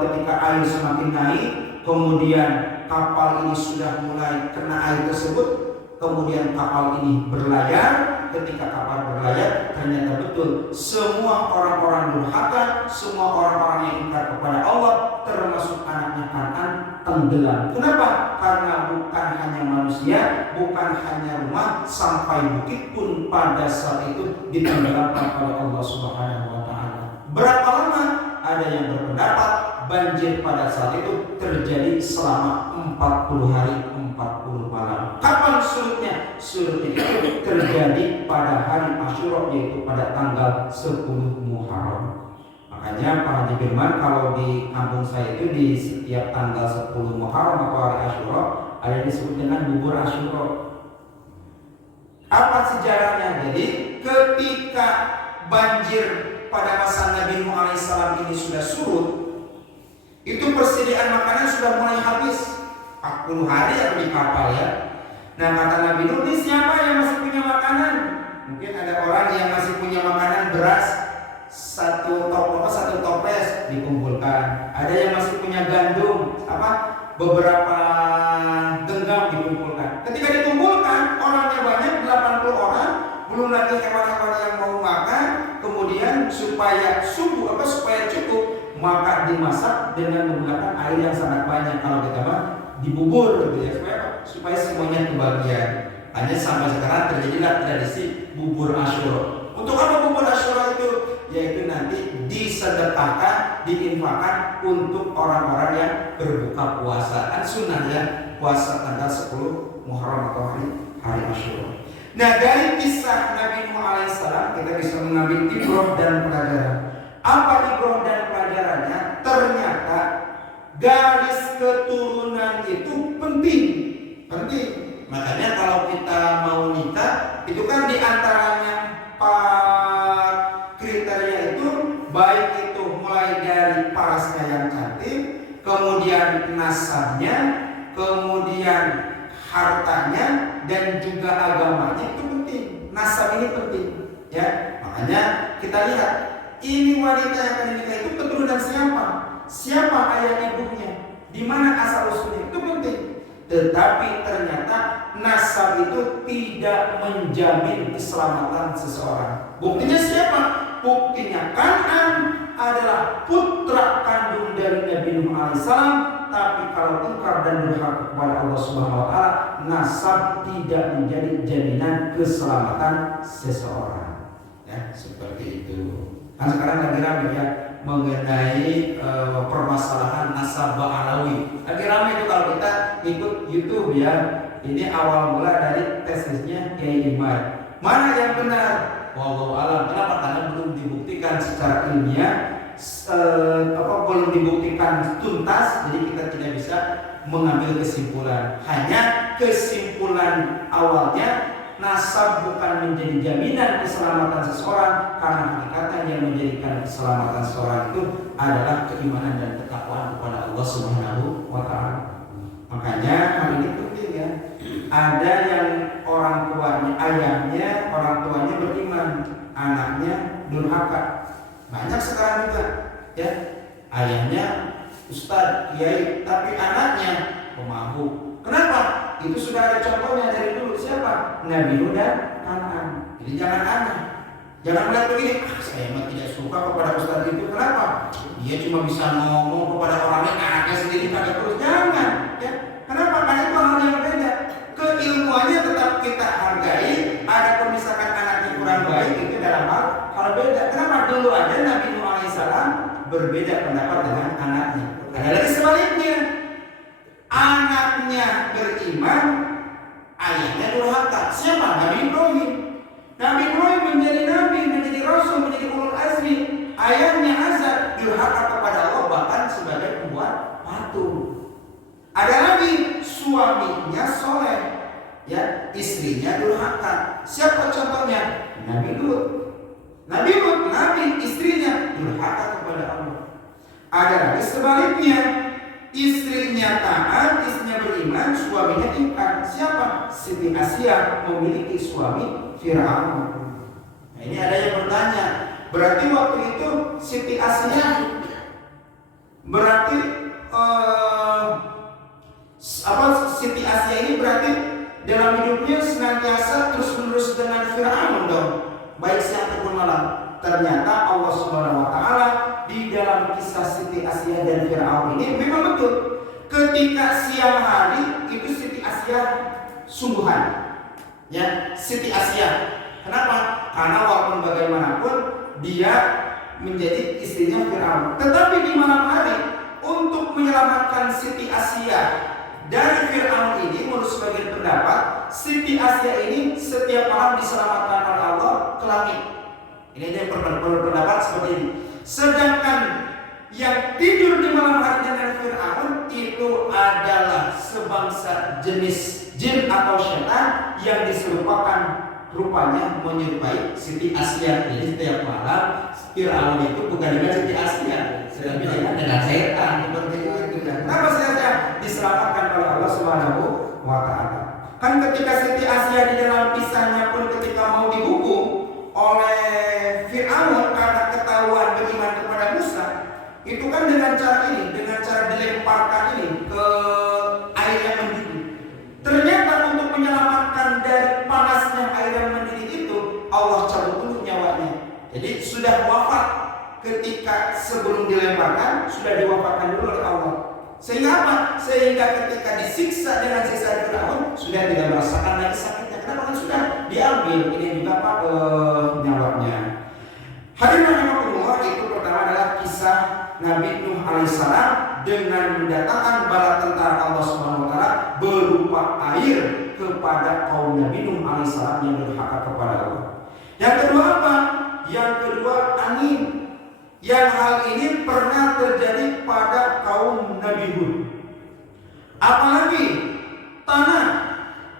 ketika air semakin naik, kemudian kapal ini sudah mulai kena air tersebut, kemudian kapal ini berlayar. Ketika kapal berlayar, ternyata betul semua orang-orang durhaka, semua orang-orang yang ingkar kepada Allah, termasuk anaknya Kan'an, tenggelam. Kenapa? Karena bukan hanya manusia, bukan hanya rumah, sampai bukit pun pada saat itu ditenggelamkan oleh Allah Subhanahu wa Ta'ala. Berapa lama? Ada yang berpendapat banjir pada saat itu terjadi selama 40 hari 40 malam. Kapan surutnya? Surutnya itu terjadi pada hari Asyura, yaitu pada tanggal 10 Muharram. Makanya Pak Haji Firman, kalau di kampung saya itu di setiap tanggal 10 Muharram atau hari Asyura ada disebut dengan bubur Asyura. Apa sejarahnya? Jadi ketika banjir pada masa Nabi Nuh alaihissalam ini sudah surut, itu persediaan makanan sudah mulai habis. 40 hari ada di kapal ya. Nah, kata Nabi Nuh, ini siapa yang masih punya makanan? Mungkin ada orang yang masih punya makanan beras satu toples dikumpulkan. Ada yang masih punya gandum beberapa genggam dikumpulkan. Ketika dikumpulkan, orangnya banyak, 80 orang, belum lagi hewan-hewan yang mau makan. Kemudian supaya cukup, maka dimasak dengan menggunakan air yang sangat banyak. Kalau kita dibubur gitu ya, supaya semuanya kebagian. Hanya sampai sekarang terjadilah tradisi bubur Asyura. Untuk apa bubur Asyura itu? Yaitu nanti disedekahkan, diinfakkan untuk orang-orang yang berbuka puasa. Kan sunnah ya, puasa tanggal 10 Muharram atau hari Asyura. Nah, dari kisah Nabi Nuh alaihissalam kita bisa mengambil ibrah dan pelajaran. Apa ibrah dan pelajarannya? Ternyata garis keturunan itu penting. Makanya kalau kita mau nikah, itu kan diantaranya 4 kriteria itu, baik itu mulai dari parasnya yang cantik, kemudian nasabnya, kemudian hartanya, dan juga agamanya. Itu penting. Nasab ini penting ya. Makanya kita lihat, ini wanita yang akan dinikah itu keturunan siapa? Siapa ayah ibunya? Di mana asal usulnya? Itu penting. Tetapi ternyata nasab itu tidak menjamin keselamatan seseorang. Buktinya siapa? Buktinya Kan'an adalah putra kandung dari Nabi Nuh alaihissalam. Tapi kalau ingkar dan durhaka kepada Allah Subhanahu wa Ta'ala, nasab tidak menjadi jaminan keselamatan seseorang. Ya, seperti itu. Kan sekarang lagi ramai ya mengenai permasalahan nasab alawi. Lagi ramai itu kalau kita ikut YouTube ya. Ini awal mula dari tesisnya Kiai Imad. Mana yang benar? Wallahu alam. Kenapa? Karena belum dibuktikan secara ilmiah, belum dibuktikan tuntas, jadi kita tidak bisa mengambil kesimpulan. Hanya kesimpulan awalnya, nasab bukan menjadi jaminan keselamatan seseorang, karena hakikatnya yang menjadikan keselamatan seseorang itu adalah keimanan dan ketakwaan kepada Allah Subhanahu wa Ta'ala. Makanya hal ini penting ya. Ada yang orang tuanya, ayahnya, orang tuanya beriman, anaknya durhaka. Banyak sekarang juga ya. Ayahnya ustadz, kiai, tapi anaknya pemabuk. Kenapa? Itu sudah ada contohnya dari dulu. Siapa? Nabi Nuh dan Kan'an. Jadi jangan aneh. Jangan melihat begini, saya mah tidak suka kepada ustadz itu. Kenapa? Dia cuma bisa ngomong kepada orang lain, anaknya sendiri kagak terus. Jangan ya. Kenapa? Karena itu hal yang beda. Keilmuannya tetap kita hargai. Ada misalkan anaknya kurang baik, itu dalam hal beda. Kenapa? Dulu aja Nabi Nuh alaihissalam berbeda pendapat dengan anaknya. Ada lagi sebaliknya, anaknya beriman, ayahnya durhaka. Siapa? Nabi Ibrahim. Nabi Ibrahim menjadi nabi, menjadi rasul, menjadi ulul azmi. Ayahnya Azar durhaka kepada Allah, bahkan sebagai pembuat patung. Ada lagi suaminya soleh, ya, istrinya durhaka. Siapa contohnya? Nabi Lut. Nabi Lut, nabi, istrinya durhaka kepada Allah. Ada lagi sebaliknya, istrinya taat, istrinya beriman, suaminya ingkar. Siapa? Siti Asia memiliki suami Fir'aun. Nah, ini ada yang bertanya, berarti waktu itu Siti Asia berarti Siti Asia ini berarti dalam hidupnya senantiasa terus-menerus dengan Fir'aun dong, baik siang ataupun malam. Ternyata Allah Subhanahu wa Ta'ala di dalam kisah Siti Asia dan Fir'aun ini memang betul. Ketika siang hari itu Siti Asia sungguhan, ya, Siti Asia. Kenapa? Karena walaupun bagaimanapun dia menjadi istrinya Fir'aun. Tetapi di malam hari untuk menyelamatkan Siti Asia dari Fir'aun ini, menurut sebagian pendapat, Siti Asia ini setiap malam diselamatkan oleh Allah ke langit. Ini ada pendapat seperti ini. Sedangkan yang tidur di malam hari dengan Fir'aun itu adalah sebangsa jenis jin atau setan yang diserupakan, rupanya menyerupai Siti Asia. Jadi setiap malam Fir'aun itu bukan dengan Siti Asia, tetapi dengan setan seperti itu. Kenapa setan diselamatkan oleh Allah Subhanahu wa Ta'ala? Kan ketika Siti Asia di dalam kisahnya pun ketika mau dihukum oleh Fir'aun karena ketahuan beriman kepada Musa, itu kan dengan cara ini, dengan cara dilemparkan ini ke air yang mendidih. Ternyata untuk menyelamatkan dari panasnya air yang mendidih itu, Allah cabut dulu nyawanya. Jadi sudah wafat ketika sebelum dilemparkan, sudah diwafatkan dulu oleh Allah. Sehingga apa? Sehingga ketika disiksa dengan siksa Fir'aun sudah tidak merasakan lagi sakitnya. Kenapa? Kan sudah diambil ini juga apa nyawanya. Hadirin rahimakumullah, itu pertama adalah kisah Nabi Nuh alaihissalam dengan mendatangkan bala tentara Allah Subhanahu wa Ta'ala berupa air kepada kaum Nabi Nuh alaihissalam yang durhaka kepada Allah. Yang kedua apa? Yang kedua angin. Yang hal ini pernah terjadi pada kaum Nabi Hud. Apalagi tanah.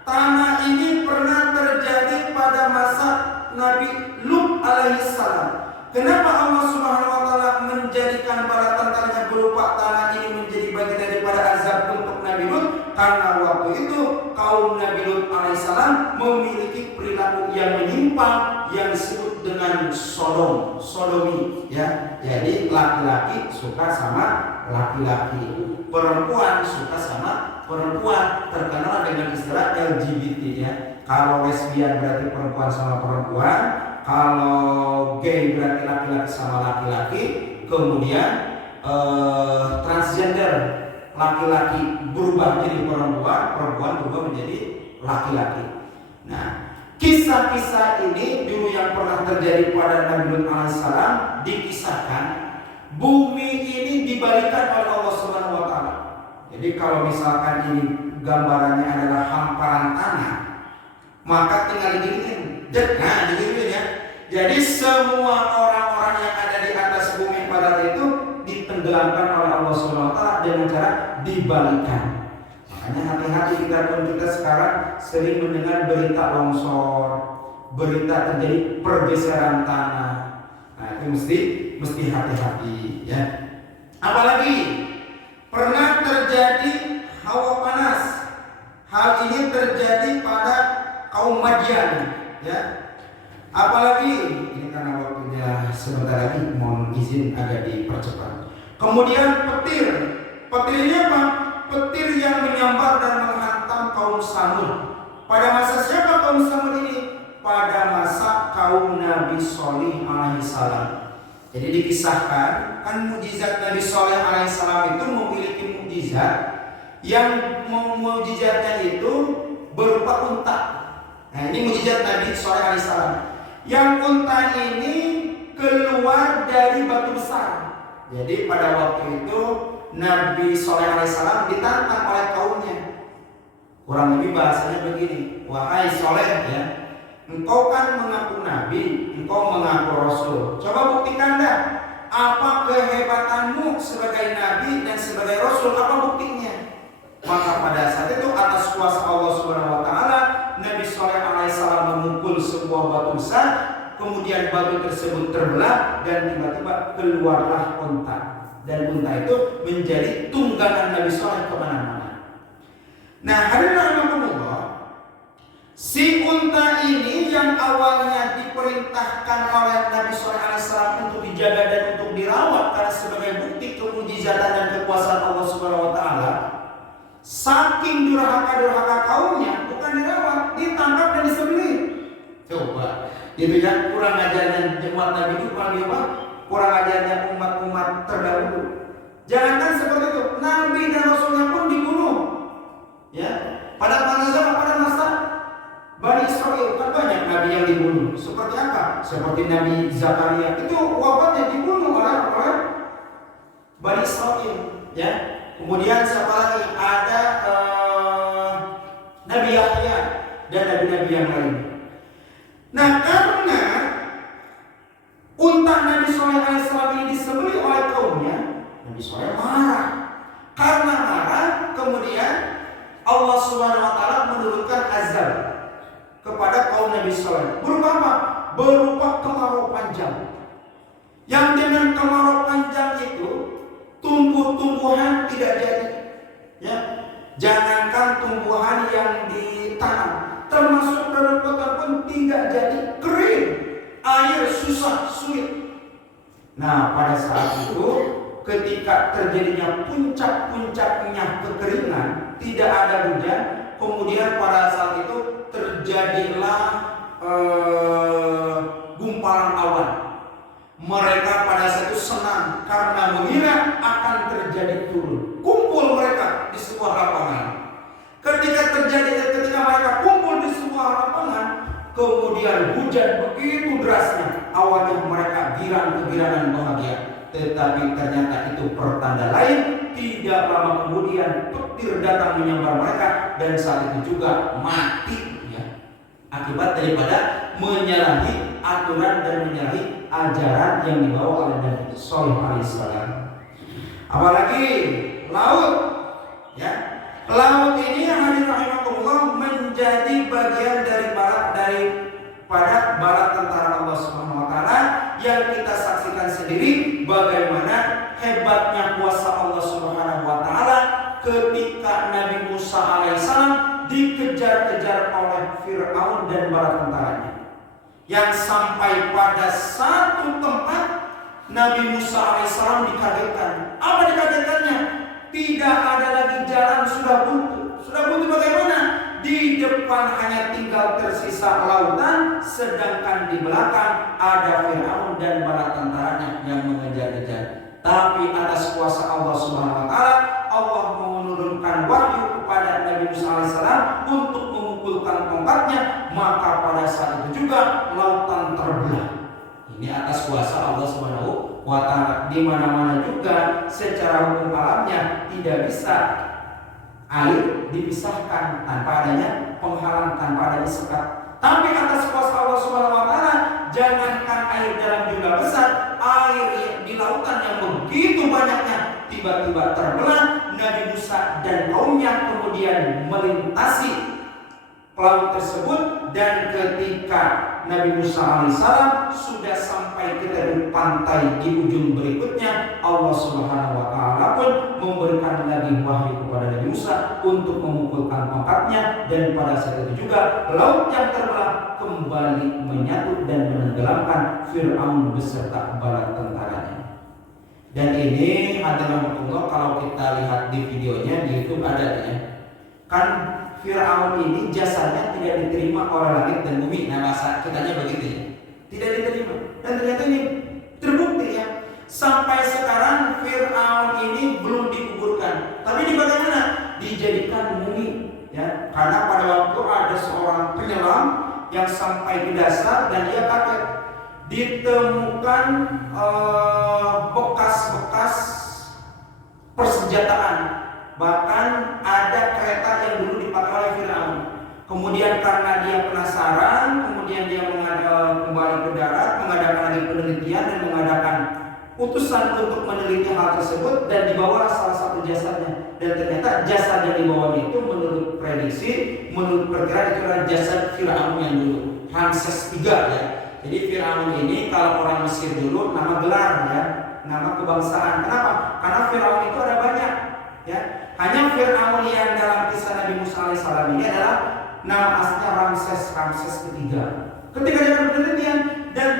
Tanah ini pernah terjadi pada masa Nabi Lut alaihissalam. Kenapa Allah Subhanahu wa Ta'ala menjadikan para tentaranya berupa tanah ini menjadi bagian daripada azab untuk Nabi Lut? Karena waktu itu kaum Nabi Lut alaihissalam memiliki perilaku yang menyimpang yang disebut dengan sodomi, ya. Jadi laki-laki suka sama laki-laki, perempuan suka sama perempuan, terkenal dengan istilah LGBT, ya. Kalau lesbian berarti perempuan sama perempuan, kalau gay berarti laki-laki sama laki-laki, kemudian transgender, laki-laki berubah jadi perempuan, perempuan berubah menjadi laki-laki. Nah, kisah-kisah ini dulu yang pernah terjadi pada Nabi Lut alaihissalam dikisahkan bumi ini dibalikan oleh Allah Subhanahu wa Ta'ala. Jadi kalau misalkan ini gambarannya adalah hamparan tanah, maka tinggal diginiin, nah diginiin ya. Jadi semua orang-orang yang ada di atas bumi pada saat itu ditenggelamkan oleh Allah SWT dengan cara dibalikan. Makanya hati-hati kita sekarang sering mendengar berita longsor, berita terjadi pergeseran tanah. Nah itu mesti hati-hati ya. Apalagi pernah terjadi hawa panas. Hal ini terjadi pada kaum Madian ya. Apalagi ini karena waktunya sebentar lagi, mohon izin agak dipercepat. Kemudian petir. Petir ini apa? Petir yang menyambar dan menghantam kaum Samud. Pada masa siapa kaum Samud ini? Pada masa kaum Nabi Shalih alaihissalam. Jadi dikisahkan kan mukjizat Nabi Shalih alaihissalam itu memiliki mukjizat yang mukjizatnya itu berupa unta. Nah ini mukjizat Nabi Shalih alaihissalam. Yang unta ini keluar dari batu besar. Jadi pada waktu itu Nabi Shalih alaihissalam ditantang oleh kaumnya. Kurang lebih bahasanya begini, wahai Shalih ya, engkau kan mengaku nabi, engkau mengaku rasul. Coba buktikan dah apa kehebatanmu sebagai nabi dan sebagai rasul, apa buktinya? Maka pada saat itu atas kuasa Allah Subhanahu wa taala, Nabi Shalih alaihissalam memukul sebuah batu besar, kemudian batu tersebut terbelah dan tiba-tiba keluarlah unta. Dan unta itu menjadi tunggangan Nabi Shalih kemana-mana. Nah, hadirin rahimakumullah, si unta ini yang awalnya diperintahkan oleh Nabi Shalih alaihissalam untuk dijaga dan untuk dirawat karena sebagai bukti kemujizatan dan kekuasaan Allah Subhanahu wa taala, saking durhaka kaumnya bukan dirawat, ditangkap dan disembelih. Coba, itu ya kurang ajarnya jemaat Nabi itu kurang ajarnya umat-umat terdahulu. Jangankan seperti itu, Nabi dan Rasulnya pun dibunuh. Ya, pada masa Bani Israel kan banyak Nabi yang dibunuh. Seperti apa? Seperti Nabi Zakaria itu wafatnya dibunuh oleh Bani Israel. Ya. Kemudian siapa lagi? Ada Nabi Yahya dan nabi-nabi yang lain. Nah, karena unta Nabi Shalih alaihissalam ini disembelih oleh kaumnya, Nabi Shalih marah. Karena marah, kemudian Allah Subhanahu wa taala menurunkan azab kepada kaum Nabi Shalih. Berupa apa? Berupa kemarau panjang. Yang dengan kemarau panjang itu tumbuh-tumbuhan tidak jadi. Ya. Jangankan tumbuhan yang ditanam, termasuk produk pun tidak jadi, kering, air susah, sulit. Nah, pada saat itu ketika terjadinya puncak-puncaknya kekeringan, tidak ada hujan, kemudian pada saat itu terjadilah gumpalan awan. Mereka pada saat itu senang karena mengira akan terjadi turun. Kumpul mereka di sebuah lapangan. Ketika mereka kumpul di sebuah lapangan, kemudian hujan begitu derasnya, awalnya mereka girang-kegirangan bahagia. Tetapi ternyata itu pertanda lain. Tidak lama kemudian petir datang menyambar mereka dan saat itu juga mati ya. Akibat daripada menyalahi aturan dan menyalahi ajaran yang dibawa oleh Nabi Shalih alaihissalam. Apalagi laut ya. Laut ini hadirin rahimakumullah menjadi bagian daripada bala tentara Allah Subhanahu wa taala yang kita saksikan sendiri bagaimana hebatnya kuasa Allah Subhanahu wa taala ketika Nabi Musa alaihissalam dikejar-kejar oleh Fir'aun dan bala tentaranya. Yang sampai pada satu tempat Nabi Musa alaihissalam dikagetkan. Apa dikagetkannya? Tidak ada lagi jalan, sudah buntu. Sudah buntu bagaimana? Di depan hanya tinggal tersisa lautan, sedangkan di belakang ada Fir'aun dan bala tentaranya yang mengejar-kejar. Tapi atas kuasa Allah Subhanahu wa taala, Allah menurunkan wahyu kepada Nabi Musa alaihissalam untuk memukulkan tongkatnya, maka pada saat itu juga lautan terbelah. Ini atas kuasa Allah Subhanahu wa taala. Di mana-mana juga secara hukum alamnya tidak bisa air dipisahkan tanpa adanya penghalang, tanpa adanya sekat. Tapi atas kuasa Allah Subhanahu wa taala, jangankan air dalam jumlah besar, air di lautan yang begitu banyaknya tiba-tiba terbelah. Nabi Musa dan kaumnya kemudian melintasi laut tersebut, dan ketika Nabi Musa alaihissalam sudah sampai ke tepi pantai di ujung berikutnya, Allah Subhanahu wa taala pun memberikan lagi wahyu kepada Nabi Musa untuk memukulkan tongkatnya, dan pada saat itu juga laut yang terbelah kembali menyatu dan menenggelamkan Fir'aun beserta bala tentaranya. Dan ini adalah kalau kita lihat di videonya di YouTube ada ya. Kan Fir'aun ini jasanya tidak diterima oleh langit dan bumi. Nah, masa kitanya begitu ya. Tidak diterima. Dan ternyata ini terbukti ya. Sampai sekarang Fir'aun ini belum dikuburkan. Tapi di bagaimana? Dijadikan mumi ya. Karena pada waktu ada seorang penyelam yang sampai di dasar dan dia kaget. Ditemukan bekas-bekas persenjataan, bahkan ada kereta yang dulu dipakai oleh Fir'aun. Kemudian karena dia penasaran, kemudian dia kembali ke darat, mengadakan lagi penelitian dan mengadakan utusan untuk meneliti hal tersebut, dan dibawa salah satu jasadnya. Dan ternyata jasad yang dibawa itu menurut prediksi, menurut perkiraan itu adalah jasad Fir'aun yang dulu, Ramses III ya. Jadi Fir'aun ini kalau orang Mesir dulu nama gelar ya, nama kebangsaan. Kenapa? Karena Fir'aun itu ada banyak ya. Hanya Fir'aun yang dalam kisah Nabi Musa alaihissalam ini adalah nama aslinya Ramses III. Ketika dia penelitian dan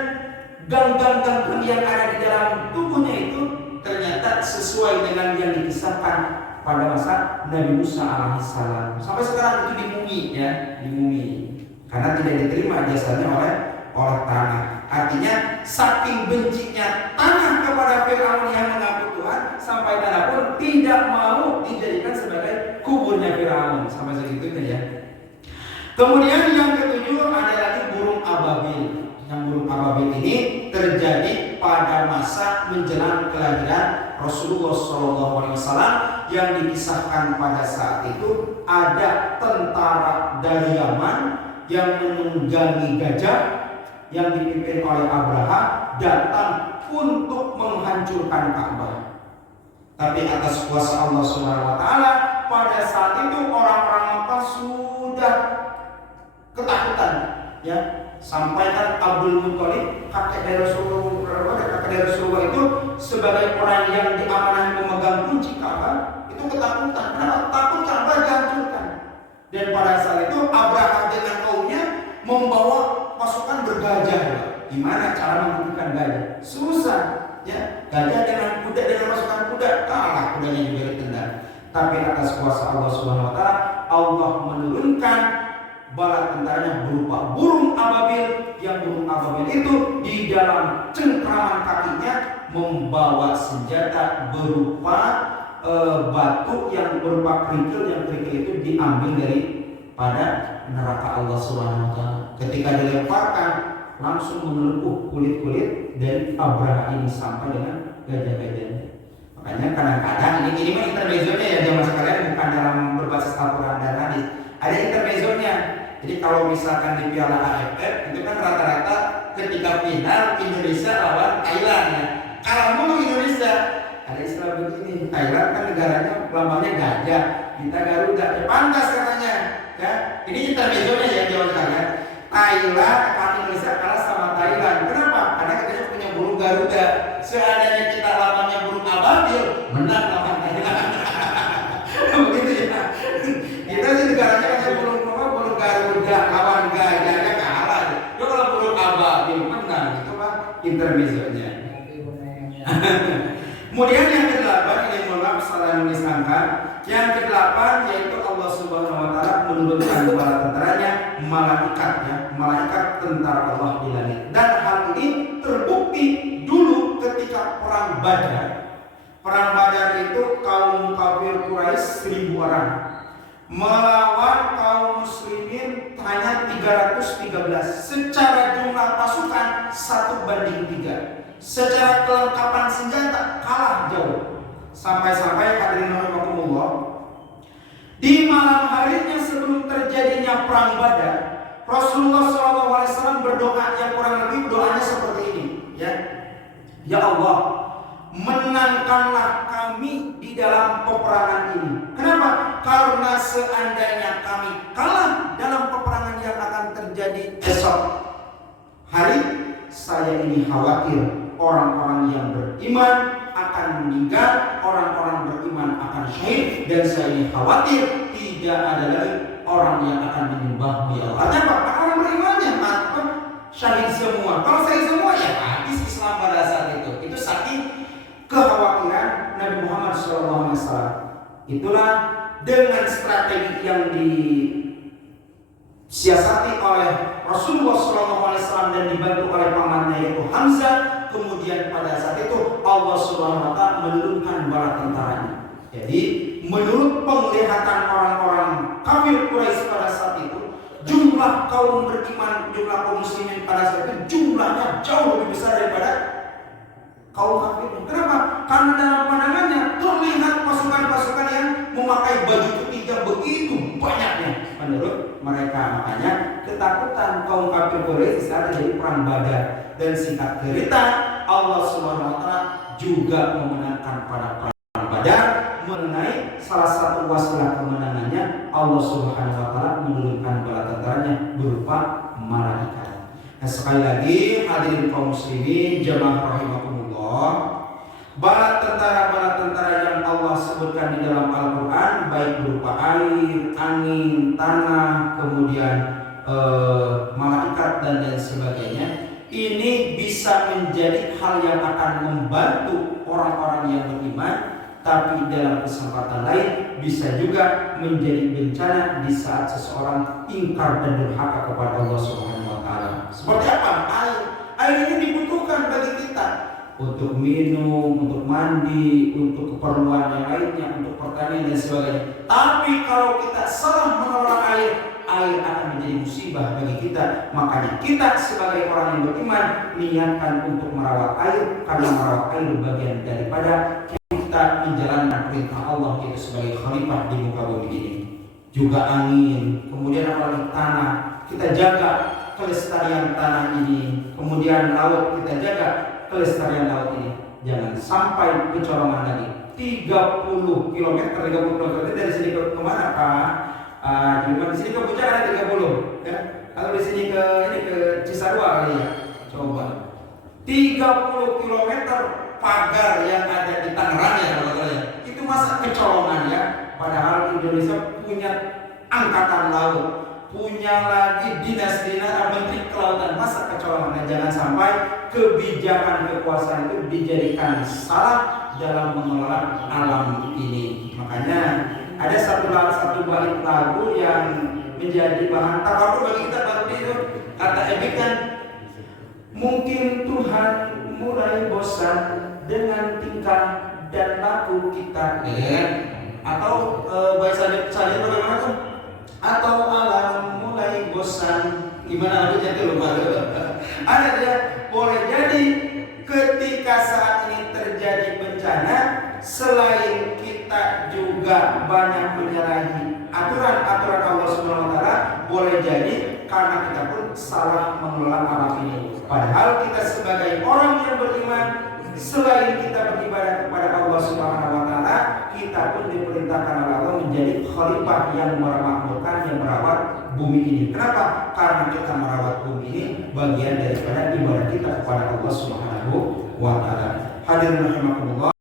gang-gang yang ada di dalam tubuhnya itu ternyata sesuai dengan yang dikisahkan pada masa Nabi Musa alaihissalam. Sampai sekarang itu dimumi ya, dimumi. Karena tidak diterima jasadnya oleh tanah. Artinya saking bencinya tanah kepada Fir'aun yang mengaku Tuhan, sampai tanah pun tidak mau dijadikan sebagai kuburnya Fir'aun. Sampai segitunya ya. Kemudian yang ketujuh ada lagi burung ababil. Yang burung ababil ini terjadi pada masa menjelang kelahiran Rasulullah SAW, yang dikisahkan pada saat itu ada tentara dari Yaman yang menunggangi gajah yang dipimpin oleh Abraha datang untuk menghancurkan Ka'bah. Tapi atas kuasa Allah Subhanahu wa taala, pada saat itu orang-orang Makkah sudah ketakutan ya. Sampai kan Abdul Muthalib, kakek dari Rasulullah itu sebagai orang yang diamanahi memegang kunci Ka'bah, itu ketakutan. Kenapa? Takut Ka'bah dihancurkan. Dan pada saat itu Abraha dengan kaumnya membawa pasukan bergajah. Gimana cara membuktikan gajah? Susah ya. Gajah dengan kuda, dengan pasukan kuda kalah, kudanya juga ditendang. Tapi atas kuasa Allah Subhanahu wa taala, Allah menurunkan bala tentaranya berupa burung ababil, yang burung ababil itu di dalam cengkraman kakinya membawa senjata berupa batu yang berupa kerikil, yang kerikil itu diambil dari pada neraka Allah Subhanahu wa taala. Ketika dilemparkan langsung menyeluruh kulit-kulit dari Abraha ini sampai dengan gajah-gajahnya. Makanya kadang-kadang ini mah intermezzonya ya jamaah sekalian, bukan dalam berbasis Al-Qur'an dan hadis. Ada intermezzonya. Jadi kalau misalkan di Piala AFF itu kan rata-rata ketika final Indonesia lawan Thailand ya. Kalau mau Indonesia ada istilah begini, Thailand kan negaranya lambangnya gajah, kita Garuda, ya pantas katanya. Ya, ini intermezzonya ya jamaah sekalian. Thailand atau Indonesia kalah sama Thailand. Kenapa? Karena kita punya burung Garuda. Seandainya kita lambangnya burung ababil, menang lawan Thailand. Begitu ya. Kita sih negaranya kayak burung Garuda lawan gajahnya kalah. Yo kalau burung ababil menang, itu mah intermezzonya. Kemudian yang ke-8, ini mohon maaf salah nulis angka. Yang ke-8 yaitu Allah Subhanahu wa taala menurunkan bala tentaranya, malaikat tentara Allah di langit. Dan hal ini terbukti dulu ketika perang Badar. Perang Badar itu kaum kafir Quraisy 1000 orang melawan kaum muslimin hanya 313. Secara jumlah pasukan 1:3. Secara kelengkapan senjata kalah jauh. Sampai-sampai hadirin rahimakumullah, di malam harinya sebelum terjadinya perang Badar, Rasulullah SAW berdoa yang kurang lebih doanya seperti ini, ya. Ya Allah, menangkanlah kami di dalam peperangan ini. Kenapa? Karena seandainya kami kalah dalam peperangan yang akan terjadi esok hari, saya ini khawatir orang-orang yang beriman akan meninggal, orang-orang beriman akan syahid, dan saya ini khawatir tidak ada lagi orang yang akan menyembahmu ya Allah. Kenapa? Orang berimannya syahid semua. Kalau syahid semua ya habis Islam pada saat itu. Itu saking kekhawatiran Nabi Muhammad SAW. Itulah dengan strategi yang disiasati oleh Rasulullah SAW dan dibantu oleh pamannya yaitu Hamzah. Kemudian pada saat itu Allah Subhanahu wa taala menurunkan bala tentaranya. Jadi menurut penglihatan orang-orang kafir Quraisy pada saat itu, jumlah kaum beriman, jumlah kaum muslimin pada saat itu jumlahnya jauh lebih besar daripada kaum kafir. Kenapa? Karena dalam pandangannya terlihat pasukan-pasukan yang memakai baju ketiga begitu banyaknya menurut mereka. Makanya ketakutan kaum kafir Quraisy saat terjadi perang Badar. Dan singkat cerita, Allah Subhanahu wa taala juga memenangkan pada perang Badar. Mengenai salah satu wasilah kemenangannya, Allah Subhanahu wa taala menurunkan bala tentaranya berupa malaikat. Nah, sekali lagi hadirin kaum muslimin jamaah rahimakumullah, bala tentara yang Allah sebutkan di dalam Al-Qur'an baik berupa air, angin, tanah, kemudian malaikat dan lain sebagainya, ini bisa menjadi hal yang akan membantu orang-orang yang beriman, tapi dalam kesempatan lain bisa juga menjadi bencana di saat seseorang ingkar dan durhaka kepada Allah Subhanahu wa taala. Seperti apa? Air. Air ini dibutuhkan bagi kita untuk minum, untuk mandi, untuk keperluan yang lainnya, untuk pertanian dan sebagainya. Tapi kalau kita salah mengelola air akan menjadi musibah bagi kita. Makanya kita sebagai orang yang beriman niatkan untuk merawat air, karena merawat air bagian daripada kita menjalankan perintah Allah kita sebagai khalifah di muka bumi ini. Juga angin, kemudian apalagi tanah, kita jaga kelestarian tanah ini. Kemudian laut, kita jaga kelestarian laut ini. Jangan sampai kecolongan lagi. 30 km dari sini ke kemana Pak? Di sini ke Puncak ada 30 ya. Kalau di sini ke Cisarua kali ya. Coba 30 km pagar yang ada di Tangerang ya kalau ya. Itu masa kecolongan ya. Padahal Indonesia punya angkatan laut, punya lagi dinas-dinas menteri kelautan. Masa kecolongan? Jangan sampai kebijakan kekuasaan itu dijadikan salah dalam mengelola alam ini. Makanya ada satu bait lagu yang menjadi bahan tawakur bagi kita tadi itu, kata Ebit kan, mungkin Tuhan mulai bosan dengan tingkah dan laku kita, atau bahasa saya bagaimana tuh? Atau alam mulai bosan, gimana lagunya itu lupa. Ada dia, boleh jadi ketika saat ini terjadi bencana, selain kita juga banyak menyalahi aturan-aturan Allah Subhanahu wa taala, boleh jadi karena kita pun salah mengelola alam ini. Padahal kita sebagai orang yang beriman, selain kita beribadah kepada Allah Subhanahu wa taala, kita pun diperintahkan oleh Allah menjadi khalifah yang memakmurkan, yang merawat bumi ini. Kenapa? Karena kita merawat bumi ini bagian daripada ibadah kita kepada Allah Subhanahu wa taala. Hadirin rahimakumullah,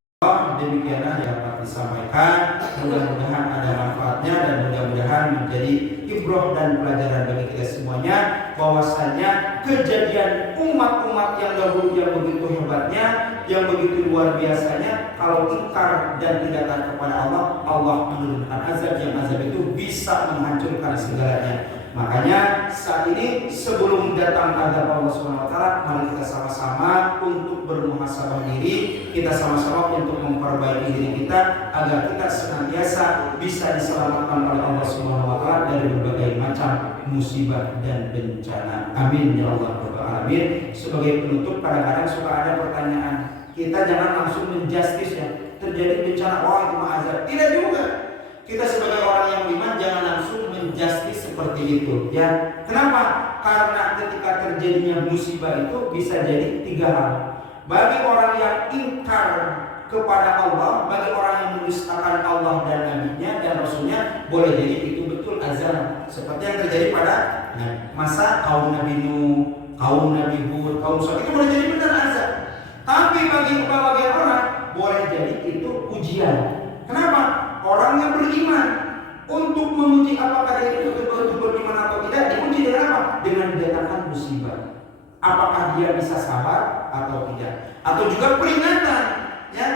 demikianlah yang dapat disampaikan. Mudah-mudahan ada manfaatnya dan mudah-mudahan menjadi ibroh dan pelajaran bagi kita semuanya, bahwasanya kejadian umat-umat yang dahulu yang begitu hebatnya, yang begitu luar biasanya, kalau ingkar dan tidak taat kepada Allah, Allah menurunkan azab yang azab itu bisa menghancurkan segalanya. Makanya saat ini sebelum datang azab Allah Subhanahu wa taala, mari kita sama-sama untuk bermuhasabah diri, kita sama-sama untuk memperbaiki diri kita agar kita senantiasa bisa diselamatkan oleh Allah Subhanahu wa taala dari berbagai macam musibah dan bencana. Amin ya Allah rabbal alamin. Sebagai penutup, kadang-kadang suka ada pertanyaan, kita jangan langsung menjustis ya, terjadi bencana, wah itu mah azab. Tidak juga. Kita sebagai orang yang beriman jangan langsung menjustis seperti itu, ya. Kenapa? Karena ketika terjadinya musibah itu bisa jadi tiga hal. Bagi orang yang ingkar kepada Allah, bagi orang yang mendustakan Allah dan Nabi-Nya dan Rasulnya, boleh jadi itu betul azab. Seperti yang terjadi pada masa kaum Nabi Nuh, kaum Nabi Hud, kaum Saleh, itu boleh jadi benar azab. Tapi bagi sebagian orang boleh jadi itu ujian. Kenapa? Orang yang beriman untuk menguji apakah dia itu betul-betul beriman atau tidak, diuji dengan apa? Dengan didatangkan musibah. Apakah dia bisa sabar atau tidak? Atau juga peringatan, ya.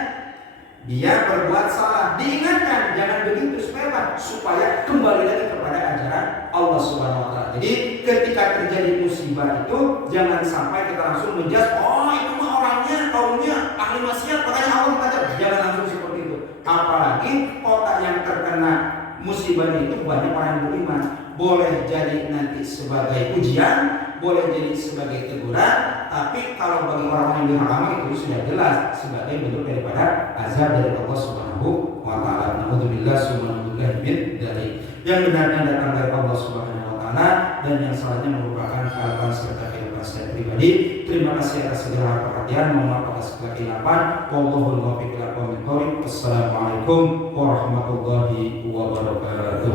Dia berbuat salah, diingatkan jangan begitu supaya apa? Supaya kembali lagi kepada ajaran Allah Subhanahu wa taala. Jadi ketika terjadi musibah itu jangan sampai kita langsung menjudge, oh itu mah orangnya, kaumnya ahli maksiat, makanya Allah mengajar. Jangan langsung seperti itu. Apalagi kota yang terkena musibah itu banyak orang yang beriman. Boleh jadi nanti sebagai ujian, boleh jadi sebagai teguran, tapi kalau bagi orang yang dirahmati itu sudah jelas sebagai bentuk daripada azab dari Allah Subhanahu wa taala. Alhamdulillah subhanallah dari yang benarnya datang dari Allah Subhanahu wa taala dan yang salahnya merupakan kealapan serta kehidupan saya pribadi. Terima kasih atas segala perhatian, mohon maaf atas segala kesilapan. Wallahul muwaffiq ila aqwamit thoriq. Wassalamualaikum warahmatullahi wabarakatuh.